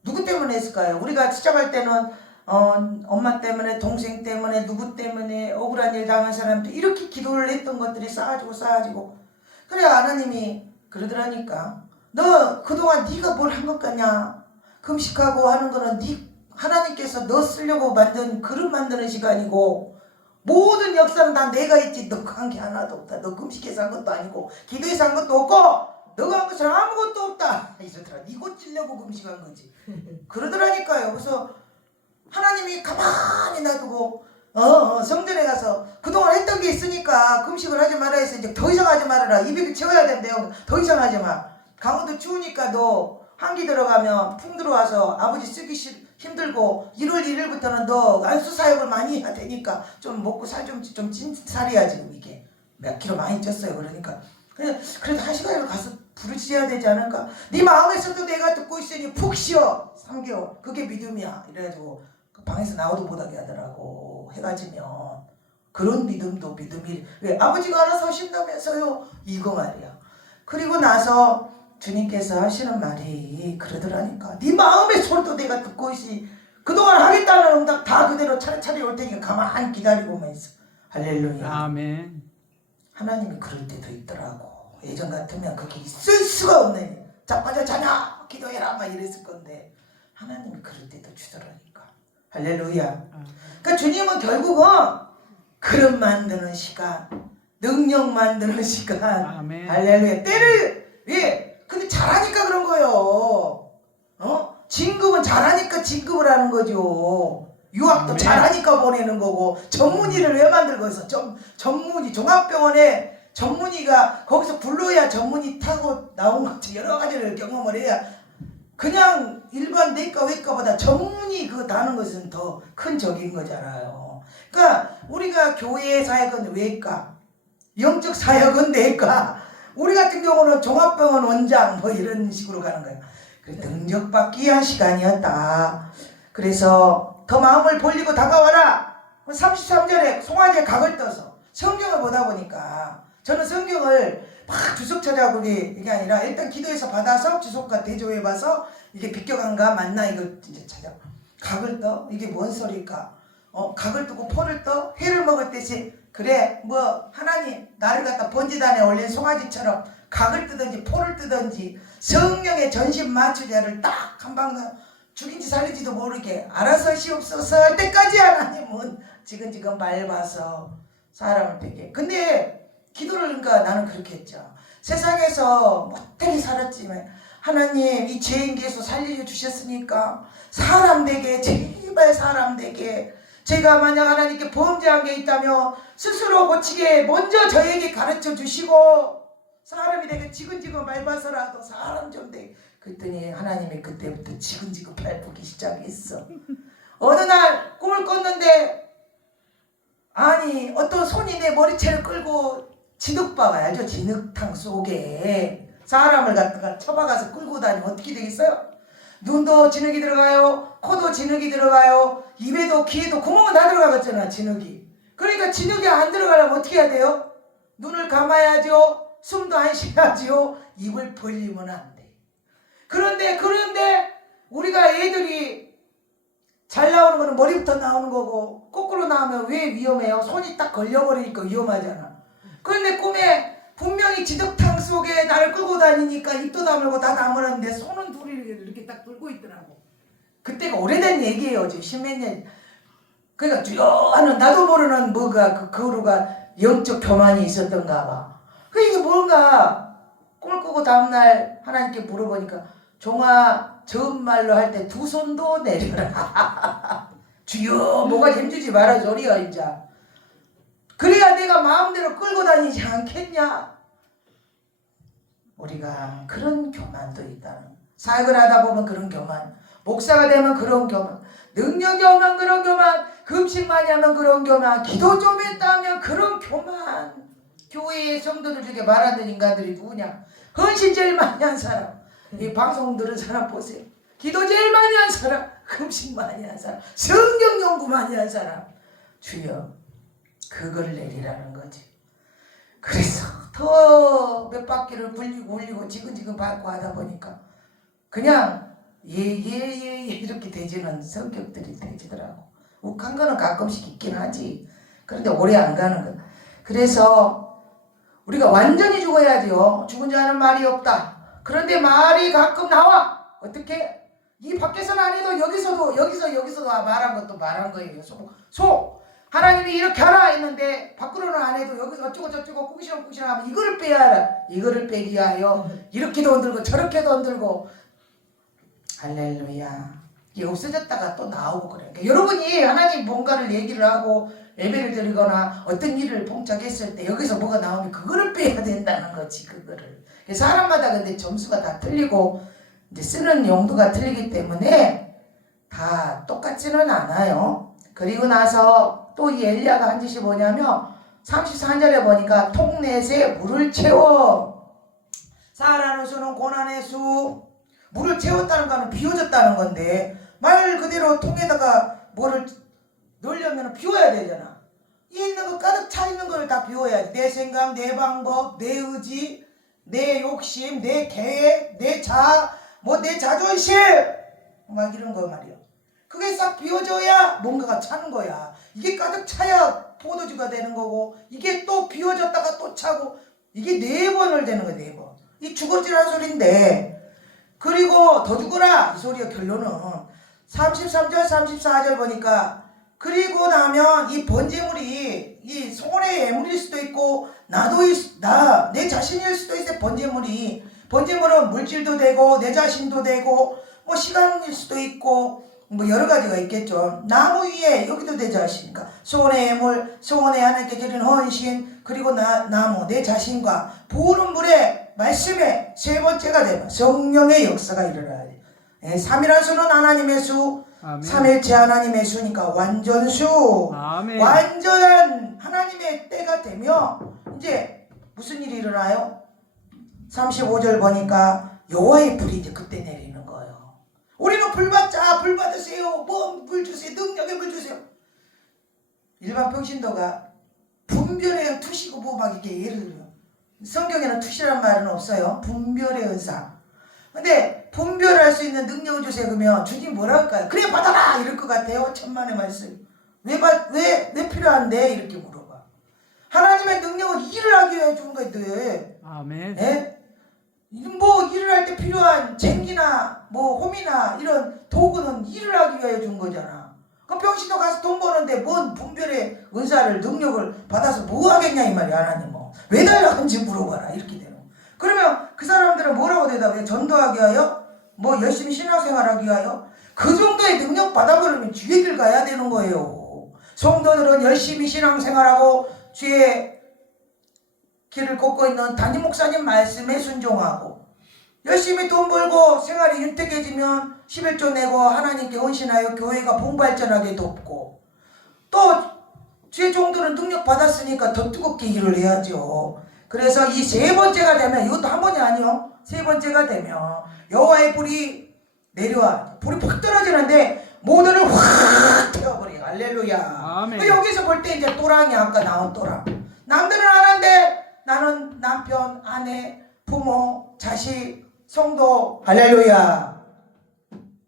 누구 때문에 했을까요? 우리가 시작할 때는 엄마 때문에 동생 때문에 누구 때문에 억울한 일 당한 사람들 이렇게 기도를 했던 것들이 쌓아지고 그래 하나님이 그러더라니까. 너 그동안 네가 뭘 한 것 같냐? 금식하고 하는 거는 하나님께서 너 쓰려고 만든 그릇 만드는 시간이고 모든 역사는 다 내가 했지 너 한 게 하나도 없다. 너 금식해서 한 것도 아니고 기도해서 한 것도 없고 너가 한 것은 아무것도 없다. 이러더라. 이거 찌려고 금식한 거지. 그러더라니까요. 그래서 하나님이 가만히 놔두고 성전에 가서 그동안 했던 게 있으니까 금식을 하지 말아 해서 이제 더 이상 하지 말아라. 200일 채워야 된대요. 더 이상 하지 마. 강원도 추우니까 너 한기 들어가면 풍 들어와서 아버지 쓰기 힘들고 1월 1일부터는 너 안수 사역을 많이 해야 되니까 좀 먹고 살 좀 찐살이야. 지금 이게 몇 킬로 많이 쪘어요. 그러니까 그래도 1시간이라도 가서 부르짖어야 되지 않을까? 네 마음에서도 내가 듣고 있으니 푹 쉬어 3개월 그게 믿음이야. 이래가지고 그 방에서 나오도 못하게 하더라고. 해가 지면 그런 믿음도 믿음이 왜 아버지가 알아서 하신다면서요. 이거 말이야. 그리고 나서 주님께서 하시는 말이 그러더라니까. 네 마음의 소리도 내가 듣고 있으니 그동안 하겠다는 응답 다 그대로 차례차례 올 테니까 가만히 기다리고만 있어. 할렐루야. 아멘. 하나님이 그럴 때도 있더라고. 예전 같으면 그게 있을 수가 없네. 자빠져 자냐 기도해라 막 이랬을 건데 하나님이 그럴 때도 주더라니까. 할렐루야. 그러니까 주님은 결국은 그릇 만드는 시간, 능력 만드는 시간. 아멘. 할렐루야. 때를 근데 잘하니까 그런 거예요. 진급은 잘하니까 진급을 하는 거죠. 유학도 아멘. 잘하니까 보내는 거고. 전문의를 왜 만들고 있어? 전문의 종합병원에 전문의가 거기서 불러야 전문의 타고 나온 거지. 여러 가지를 경험을 해야. 그냥 일반 내과 외과보다 전문의 그거 다는 것은 더 큰 적인 거잖아요. 그러니까 우리가 교회 사역은 외과, 영적 사역은 내과, 우리 같은 경우는 종합병원 원장 뭐 이런 식으로 가는 거예요. 능력받기 위한 시간이었다. 그래서 더 마음을 벌리고 다가와라. 33절에 송아지에 각을 떠서 성경을 보다 보니까 저는 성경을 막 주석 찾아보고 이게 아니라 일단 기도해서 받아서 주석과 대조해봐서 이게 비껴간가 맞나 이거 이제 찾아. 각을 떠? 이게 뭔 소리일까? 각을 뜨고 포를 떠? 회를 먹을 듯이 그래 뭐 하나님 나를 갖다 번지단에 올린 송아지처럼 각을 뜨든지 포를 뜨든지 성령의 전신 마취자를 딱 한 방 죽인지 살린지도 모르게 알아서 시옵소서 할 때까지 하나님은 지근지근 밟아서 사람을 되게. 근데 기도를 그러니까 나는 그렇게 했죠. 세상에서 못되게 살았지만 하나님 이 죄인계에서 살려주셨으니까 사람 되게 제발 사람 되게. 제가 만약 하나님께 범죄한 게 있다면 스스로 고치게 먼저 저에게 가르쳐 주시고 사람이 되게 지근지근 밟아서라도 사람 좀 되게. 그랬더니 하나님이 그때부터 지근지근 밟기 시작했어. 어느 날 꿈을 꿨는데 아니 어떤 손이 내 머리채를 끌고 진흙밥 알죠? 진흙탕 속에 사람을 갖다가 쳐박아서 끌고 다니면 어떻게 되겠어요? 눈도 진흙이 들어가요. 코도 진흙이 들어가요. 입에도 귀에도 구멍은 다 들어가겠잖아, 진흙이. 그러니까 진흙이 안 들어가려면 어떻게 해야 돼요? 눈을 감아야죠. 숨도 안 쉬어야죠. 입을 벌리면 안 돼. 그런데 우리가 애들이 잘 나오는 거는 머리부터 나오는 거고 거꾸로 나오면 왜 위험해요? 손이 딱 걸려버리니까 위험하잖아. 그런데 꿈에 분명히 지덕탕 속에 나를 끌고 다니니까 입도 다물고 다 다물었는데 손은 둘이 이렇게 딱 들고 있더라고. 그때가 오래된 얘기예요. 지금 십몇 년. 그러니까 주요하는 나도 모르는 뭐가 그 후로가 영적 교만이 있었던가 봐. 그 이게 뭔가 꿈을 꾸고 다음날 하나님께 물어보니까 종아 저음말로 할 때 두 손도 내려라. 주여 뭐가 힘주지 마라 소리야 이제. 그래야 내가 마음대로 끌고 다니지 않겠냐. 우리가 그런 교만도 있다는. 사역을 하다 보면 그런 교만, 목사가 되면 그런 교만, 능력이 오면 그런 교만, 금식 많이 하면 그런 교만, 기도 좀 했다면 그런 교만. 교회의 성도들 중에 말하는 인간들이 누구냐? 헌신 제일 많이 한 사람, 이 방송 들은 사람 보세요. 기도 제일 많이 한 사람, 금식 많이 한 사람, 성경 연구 많이 한 사람. 주여 그걸 내리라는 거지. 그래서 더 몇 바퀴를 굴리고 울리고 지근지근 밟고 하다 보니까 그냥 예예예 이렇게 되지는 성격들이 되지더라고. 욱한 거는 가끔씩 있긴 하지. 그런데 오래 안 가는 거. 그래서 우리가 완전히 죽어야지요. 죽은 자는 말이 없다. 그런데 말이 가끔 나와. 어떻게? 이 밖에서는 안 해도 여기서도 말한 것도 말한 거예요. 하나님이 이렇게 하라 했는데 밖으로는 안 해도 여기서 어쩌고 저쩌고 꾸기시렁꾸기시렁 하면 이거를 빼야 하라. 이거를 빼기 위하여 이렇게도 흔들고 저렇게도 흔들고. 할렐루야. 이게 없어졌다가 또 나오고 그래요. 그러니까 여러분이 하나님 뭔가를 얘기를 하고 예배를 드리거나 어떤 일을 봉착했을 때 여기서 뭐가 나오면 그거를 빼야 된다는 거지. 그거를. 사람마다 근데 점수가 다 틀리고 이제 쓰는 용도가 틀리기 때문에 다 똑같지는 않아요. 그리고 나서 또 이 엘리야가 한 짓이 뭐냐면 34절에 보니까 통넷에 물을 채워. 사라는 수는 고난의 수. 물을 채웠다는 거는 비워졌다는 건데 말 그대로 통에다가 뭐를 넣으려면 비워야 되잖아. 이 있는 거 가득 차 있는 걸 다 비워야지. 내 생각, 내 방법, 내 의지, 내 욕심, 내 계획, 내 내 자존심 막 이런 거 말이야. 그게 싹 비워져야 뭔가가 차는 거야. 이게 가득 차야 포도주가 되는 거고 이게 또 비워졌다가 또 차고 이게 4번을 되는 거야. 4번. 이 주거지라는 소린데 그리고 더 죽어라 이 소리의 결론은 33절 34절 보니까 그리고 나면 이 번제물이 이 손의 예물일 수도 있고 내 자신일 수도 있어요. 번제물은 물질도 되고 내 자신도 되고 뭐 시간일 수도 있고 뭐 여러 가지가 있겠죠. 나무 위에 여기도 내 자신과 손의 예물, 손에 하나님께 드리는 헌신, 그리고 나무 내 자신과 부은 물에 말씀에 세 번째가 되면 성령의 역사가 일어나야 돼. 3이라는 수는 하나님의 수, 아멘. 3일째 하나님의 수니까 완전수. 아멘. 완전한 하나님의 때가 되면 이제 무슨 일이 일어나요? 35절 보니까 여호와의 불이 이제 그때 내리는 거예요. 우리는 불 받자, 불 받으세요, 뭐 불 주세요, 능력의 불 주세요. 일반 평신도가 분별의 투시고 뭐 막 이렇게 예를 들어요. 성경에는 투시란 말은 없어요. 분별의 은사. 근데 분별할 수 있는 능력을 주세요 그러면 주님 뭐라 할까요? 그래 받아라 이럴 것 같아요. 천만의 말씀. 왜 필요한데? 이렇게 물어봐. 하나님의 능력은 일을 하기 위해 주는 건데. 아멘. 예? 뭐 일을 할 때 필요한 쟁기나 뭐 홈이나 이런 도구는 일을 하기 위해 준 거잖아. 그럼 병신도 가서 돈 버는데 뭔 분별의 은사를 능력을 받아서 뭐 하겠냐 이 말이야. 하나님 왜 달라는지 물어봐라 이렇게 되는. 그러면 그 사람들은 뭐라고 대답해요? 전도하기 위하여? 뭐 열심히 신앙생활하기 위하여? 그 정도의 능력 받아버리면 주의 길 가야 되는 거예요. 성도들은 열심히 신앙생활하고 주의 길을 걷고 있는 담임 목사님 말씀에 순종하고 열심히 돈 벌고 생활이 윤택해지면 11조 내고 하나님께 헌신하여 교회가 봉발전하게 돕고 또 주의 종들은 능력 받았으니까 더 뜨겁게 일을 해야죠. 그래서 이 세 번째가 되면 이것도 한 번이 아니요. 세 번째가 되면 여호와의 불이 내려와. 불이 팍 떨어지는데 모두를 확 태워버려. 할렐루야. 아멘. 그 여기서 볼 때 이제 또랑이 아까 나온 또랑. 남들은 안 한데 나는 남편, 아내, 부모, 자식, 성도. 할렐루야.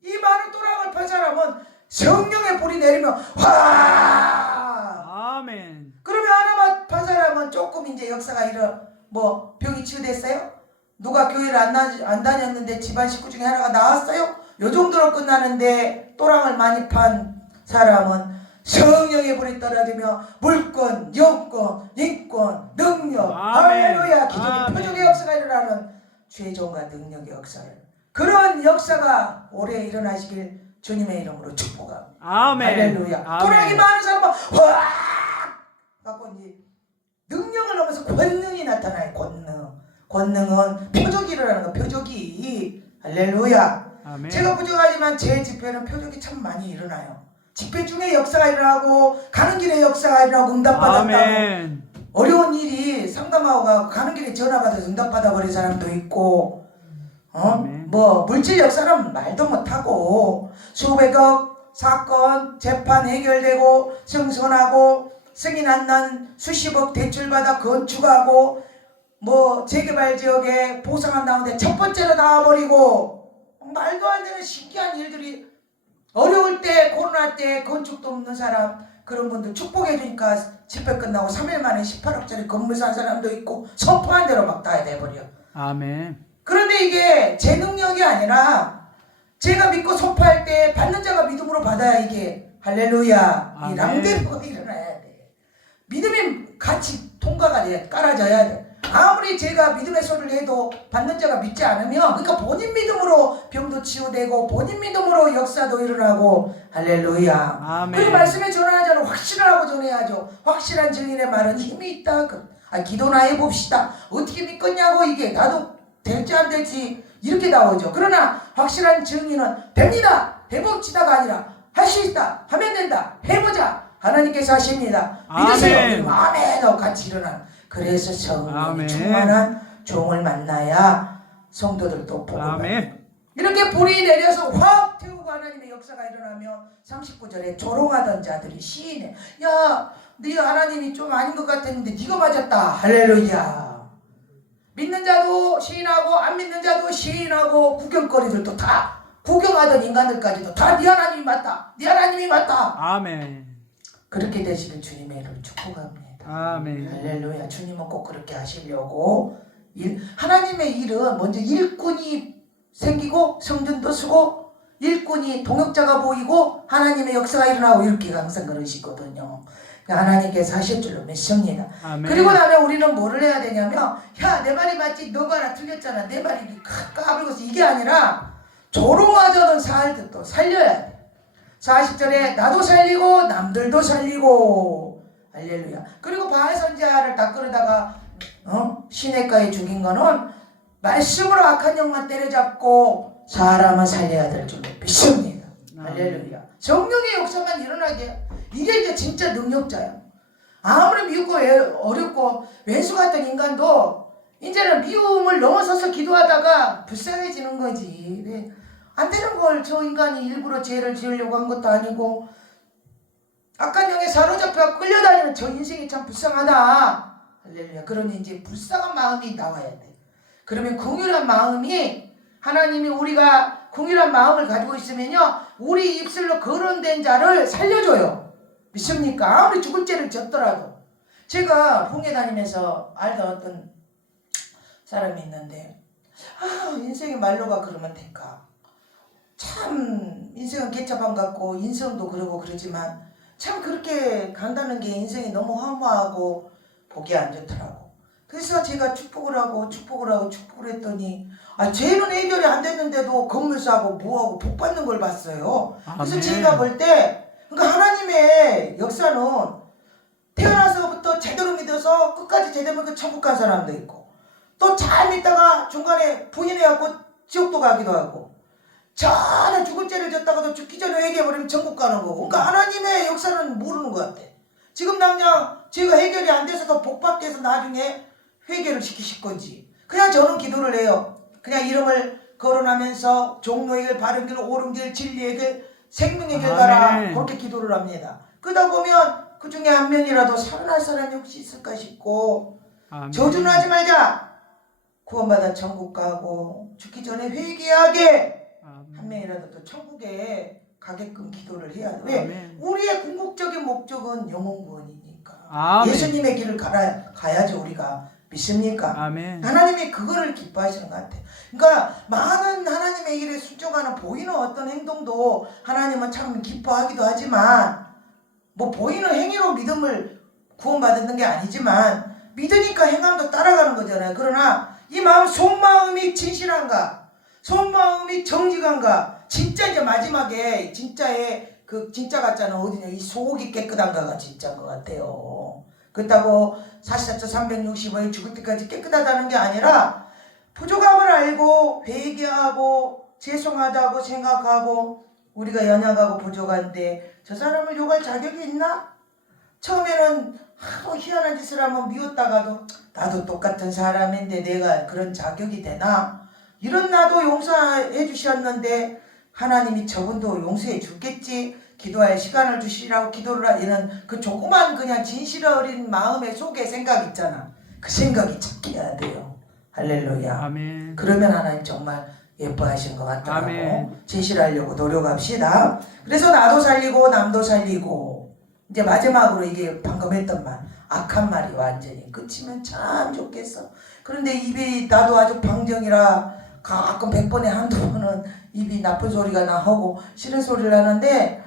이 많은 또랑을 판 사람은 성령의 불이 내리면 화. 아멘. 그러면 하나만 판 사람은 조금 이제 역사가 일어. 뭐 병이 치유됐어요? 누가 교회를 안 다녔는데 집안 식구 중에 하나가 나왔어요? 요 정도로 끝나는데 또랑을 많이 판 사람은 성령의 불이 떨어지며 물권, 영권, 인권, 능력, 아멘. 할렐루야, 기적의 아멘. 표적의 역사가 일어나는 죄종과 능력의 역사를, 그런 역사가 올해 일어나시길 주님의 이름으로 축복합니다. 아멘. 할렐루야. 아멘. 또랑이 많은 사람은 와 갖고 이제 능력을 넘어서 권능이 나타나요. 권능은 표적이 일어나는 거. 표적이. 할렐루야. 아멘. 제가 부족하지만 제 집회는 표적이 참 많이 일어나요. 집회 중에 역사가 일어나고 가는 길에 역사가 일어나고 응답받았다고. 아멘. 어려운 일이 상담하고 가고 가는 길에 전화 받아서 응답받아 버린 사람도 있고, 아멘. 뭐 물질 역사는 말도 못하고 수백억 사건 재판 해결되고 승선하고 승인 안 난 수십억 대출받아 건축하고 뭐 재개발 지역에 보상안 나오는데 첫 번째로 나와버리고 말도 안 되는 신기한 일들이, 어려울 때 코로나 때 건축도 없는 사람 그런 분들 축복해 주니까 집회 끝나고 3일 만에 18억짜리 건물 산 사람도 있고 선포한 대로 막 다 돼버려. 아멘. 그런데 이게 제 능력이 아니라 제가 믿고 선포할 때 받는 자가 믿음으로 받아야 이게 할렐루야. 아멘. 이 랑대로가 일어나야 돼. 믿음이 같이 통과가 돼. 깔아져야 돼. 아무리 제가 믿음의 소리를 해도 받는 자가 믿지 않으면, 그러니까 본인 믿음으로 병도 치유되고 본인 믿음으로 역사도 일어나고. 할렐루야. 아멘. 그리고 말씀에 전하는 자는 확신하고 전해야죠. 확실한 증인의 말은 힘이 있다. 기도나 해봅시다. 어떻게 믿겠냐고, 이게 나도 될지 안 될지 이렇게 나오죠. 그러나 확실한 증인은 됩니다, 해봅시다가 아니라 할 수 있다, 하면 된다, 해보자. 하나님께서 하십니다. 믿으세요. 아멘. 아멘 하고 같이 일어나는. 그래서 성령이 아멘. 충만한 종을 만나야 성도들도 복을 받는. 아멘. 이렇게 불이 내려서 확 태우고 하나님의 역사가 일어나면 39절에 조롱하던 자들이 시인해. 야, 네 하나님이 좀 아닌 것 같았는데 네가 맞았다. 할렐루야. 믿는 자도 시인하고 안 믿는 자도 시인하고 구경거리들도 다, 구경하던 인간들까지도 다 네 하나님이 맞다, 네 하나님이 맞다. 아멘. 그렇게 되시길 주님의 이름으로 축복합니다. 아멘. 할렐루야. 주님은 꼭 그렇게 하시려고 하나님의 일은 먼저 일꾼이 생기고 성전도 쓰고 일꾼이 동역자가 보이고 하나님의 역사가 일어나고 이렇게 항상 그러시거든요. 하나님께서 하실 줄로 믿습니다. 아멘. 그리고 나면 우리는 뭐를 해야 되냐면, 야, 내 말이 맞지, 너가 하나 틀렸잖아, 내 말이 까불고서, 이게 아니라 조롱하자는 살도 살려야 돼. 40절에 나도 살리고 남들도 살리고. 할렐루야. 그리고 바알 선지자를 다 끌어다가 시냇가에 죽인 거는 말씀으로 악한 영만 때려잡고 사람은 살려야 될 줄로 믿습니다. 할렐루야. 성령의 역사만 일어나게, 이게 이제 진짜 능력자야. 아무리 미우고 어렵고 왼수 같은 인간도 이제는 미움을 넘어서서 기도하다가 불쌍해지는 거지. 네. 안 되는 걸 저 인간이 일부러 죄를 지으려고 한 것도 아니고, 악한 영에 사로잡혀 끌려다니는 저 인생이 참 불쌍하다. 할렐루야. 그러니 이제 불쌍한 마음이 나와야 돼. 그러면 긍휼한 마음이, 하나님이 우리가 긍휼한 마음을 가지고 있으면요, 우리 입술로 거론된 자를 살려줘요. 믿습니까? 아무리 죽을 죄를 졌더라도. 제가 홍해 다니면서 알던 어떤 사람이 있는데, 인생의 말로가 그러면 될까? 참 인생은 개차반 같고 인성도 그러고 그러지만 참 그렇게 간다는 게 인생이 너무 허무하고 보기 안 좋더라고. 그래서 제가 축복을 하고 했더니, 죄는 해결이 안 됐는데도 건물 사고 뭐하고 복 받는 걸 봤어요. 그래서 아멘. 제가 볼 때, 그러니까 하나님의 역사는 태어나서부터 제대로 믿어서 끝까지 제대로 믿고 천국 간 사람도 있고, 또 잘 믿다가 중간에 부인해갖고 지옥도 가기도 하고, 전혀 죽을 죄를 졌다가도 죽기 전에 회개해버리면 천국 가는 거고. 그러니까 하나님의 역사는 모르는 것 같아. 지금 당장 죄가 해결이 안 돼서 복 받게 해서 나중에 회개를 시키실 건지, 그냥 저는 기도를 해요. 그냥 이름을 거론하면서 종로의 길, 바른 길, 옳은 길, 진리의 길, 생명의 길 가라. 아멘. 그렇게 기도를 합니다. 그러다 보면 그 중에 한 명이라도 살아날 사람이 혹시 있을까 싶고 아멘. 저주는 하지 말자. 구원받아 천국 가고 죽기 전에 회개하게 한 아멘. 명이라도 또 천국에 가게끔 기도를 해야 돼. 왜? 아멘. 우리의 궁극적인 목적은 영혼 구원이니까. 아멘. 예수님의 길을 가야죠. 우리가 믿습니까? 아멘. 하나님이 그거를 기뻐하시는 것 같아요. 그러니까 많은 하나님의 일에 순종하는 보이는 어떤 행동도 하나님은 참 기뻐하기도 하지만 뭐 보이는 행위로 믿음을 구원받는 게 아니지만 믿으니까 행함도 따라가는 거잖아요. 그러나 이 마음 속마음이 진실한가, 속마음이 정직한가, 진짜 이제 마지막에 진짜의 그 진짜 같잖아. 어디냐, 이 속이 깨끗한가가 진짜인 것 같아요. 그렇다고 44조 365일 죽을 때까지 깨끗하다는 게 아니라 부족함을 알고 회개하고 죄송하다고 생각하고 우리가 연약하고 부족한데 저 사람을 욕할 자격이 있나? 처음에는 하도 희한한 짓을 하면 미웠다가도 나도 똑같은 사람인데 내가 그런 자격이 되나? 이런 나도 용서해 주셨는데 하나님이 저분도 용서해 주겠지. 기도할 시간을 주시라고 기도를 하는 그 조그만 그냥 진실 어린 마음의 속에 생각 있잖아. 그 생각이 착해야 돼요. 할렐루야. 아멘. 그러면 하나님 정말 예뻐하신 것 같더라고. 아멘. 진실하려고 노력합시다. 그래서 나도 살리고 남도 살리고 이제 마지막으로 이게 방금 했던 말 악한 말이 완전히 끝이면 참 좋겠어. 그런데 입이 나도 아주 방정이라 가끔 100번에 한두 번은 입이 나쁜 소리가 나오고 싫은 소리를 하는데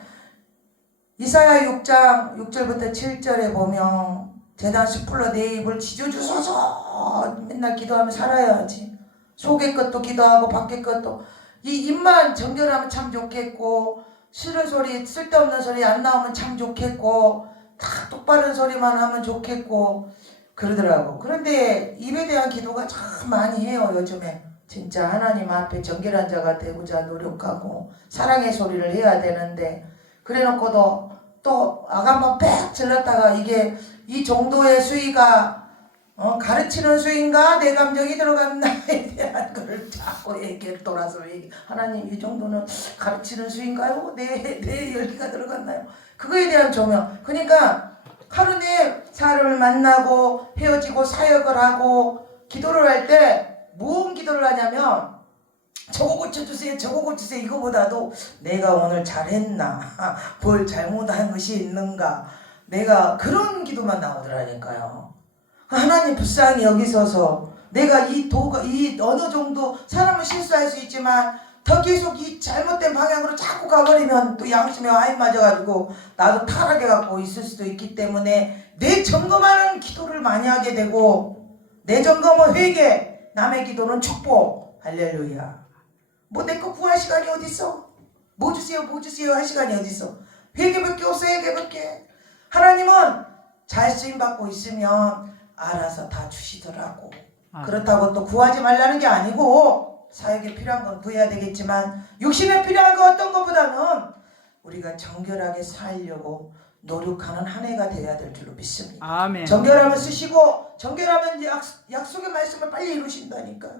이사야 6장 6절부터 7절에 보면 재단 수풀러 내 입을 지져주소서 맨날 기도하며 살아야지. 속의 것도 기도하고 밖의 것도 이 입만 정결하면 참 좋겠고 싫은 소리 쓸데없는 소리 안 나오면 참 좋겠고 다 똑바른 소리만 하면 좋겠고 그러더라고. 그런데 입에 대한 기도가 참 많이 해요. 요즘에 진짜 하나님 앞에 정결한 자가 되고자 노력하고 사랑의 소리를 해야 되는데 그래놓고도 또 아가만 빽 질렀다가 이게 이 정도의 수위가 가르치는 수인가 내 감정이 들어갔나에 대한 거를 자꾸 얘기를 돌아서 하나님 이 정도는 가르치는 수인가요? 내 열기가 들어갔나요? 그거에 대한 조명. 그러니까 하루 내 사람을 만나고 헤어지고 사역을 하고 기도를 할 때 무슨 기도를 하냐면 저거 고쳐주세요 저거 고쳐주세요 이거보다도 내가 오늘 잘했나 뭘 잘못한 것이 있는가 내가 그런 기도만 나오더라니까요. 하나님 불쌍히 여기서서 내가 이 어느 정도 사람은 실수할 수 있지만 더 계속 이 잘못된 방향으로 자꾸 가버리면 또 양심에 와인 맞아가지고 나도 타락해갖고 있을 수도 있기 때문에 내 점검하는 기도를 많이 하게 되고 내 점검은 회개 남의 기도는 축복. 할렐루야. 뭐 내 거 구할 시간이 어딨어? 뭐 주세요 할 시간이 어딨어? 회개밖에 없어. 회개밖에. 하나님은 잘 쓰임받고 있으면 알아서 다 주시더라고. 그렇다고 또 구하지 말라는 게 아니고 사역에 필요한 건 구해야 되겠지만 육신에 필요한 거 어떤 것보다는 우리가 정결하게 살려고 노력하는 한 해가 되어야 될 줄로 믿습니다. 아멘. 정결하면 쓰시고 정결하면 약속의 말씀을 빨리 이루신다니까요.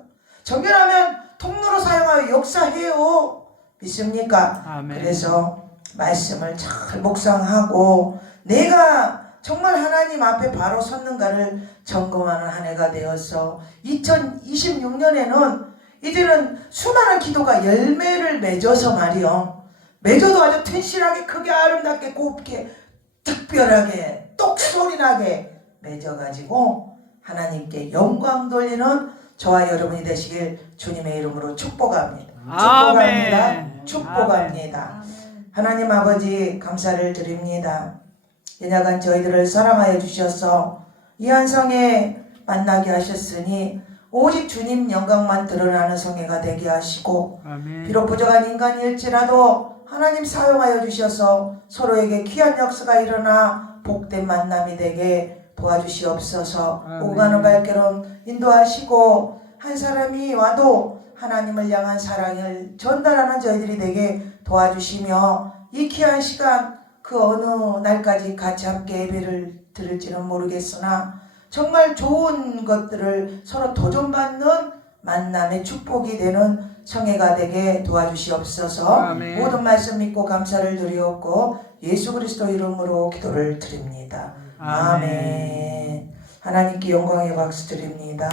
정결하면 통로로 사용하여 역사해요. 믿습니까? 아멘. 그래서 말씀을 잘 묵상하고 내가 정말 하나님 앞에 바로 섰는가를 점검하는 한 해가 되어서 2026년에는 이들은 수많은 기도가 열매를 맺어서 말이요. 맺어도 아주 튼실하게 크게 아름답게 곱게 특별하게 똑소리나게 맺어가지고 하나님께 영광 돌리는 저와 여러분이 되시길 주님의 이름으로 축복합니다. 축복합니다. 아멘. 축복합니다. 하나님 아버지 감사를 드립니다. 연약한 저희들을 사랑하여 주셔서 이 한 성에 만나게 하셨으니 오직 주님 영광만 드러나는 성회가 되게 하시고 아멘. 비록 부족한 인간일지라도 하나님 사용하여 주셔서 서로에게 귀한 역사가 일어나 복된 만남이 되게 도와주시옵소서. 아멘. 오고 가는 발걸음 인도하시고 한 사람이 와도 하나님을 향한 사랑을 전달하는 저희들이 되게 도와주시며 이 귀한 시간 그 어느 날까지 같이 함께 예배를 드릴지는 모르겠으나 정말 좋은 것들을 서로 도전받는 만남의 축복이 되는 성회가 되게 도와주시옵소서. 아멘. 모든 말씀 믿고 감사를 드리옵고 예수 그리스도 이름으로 기도를 드립니다. 아멘. 하나님께 영광의 박수 드립니다.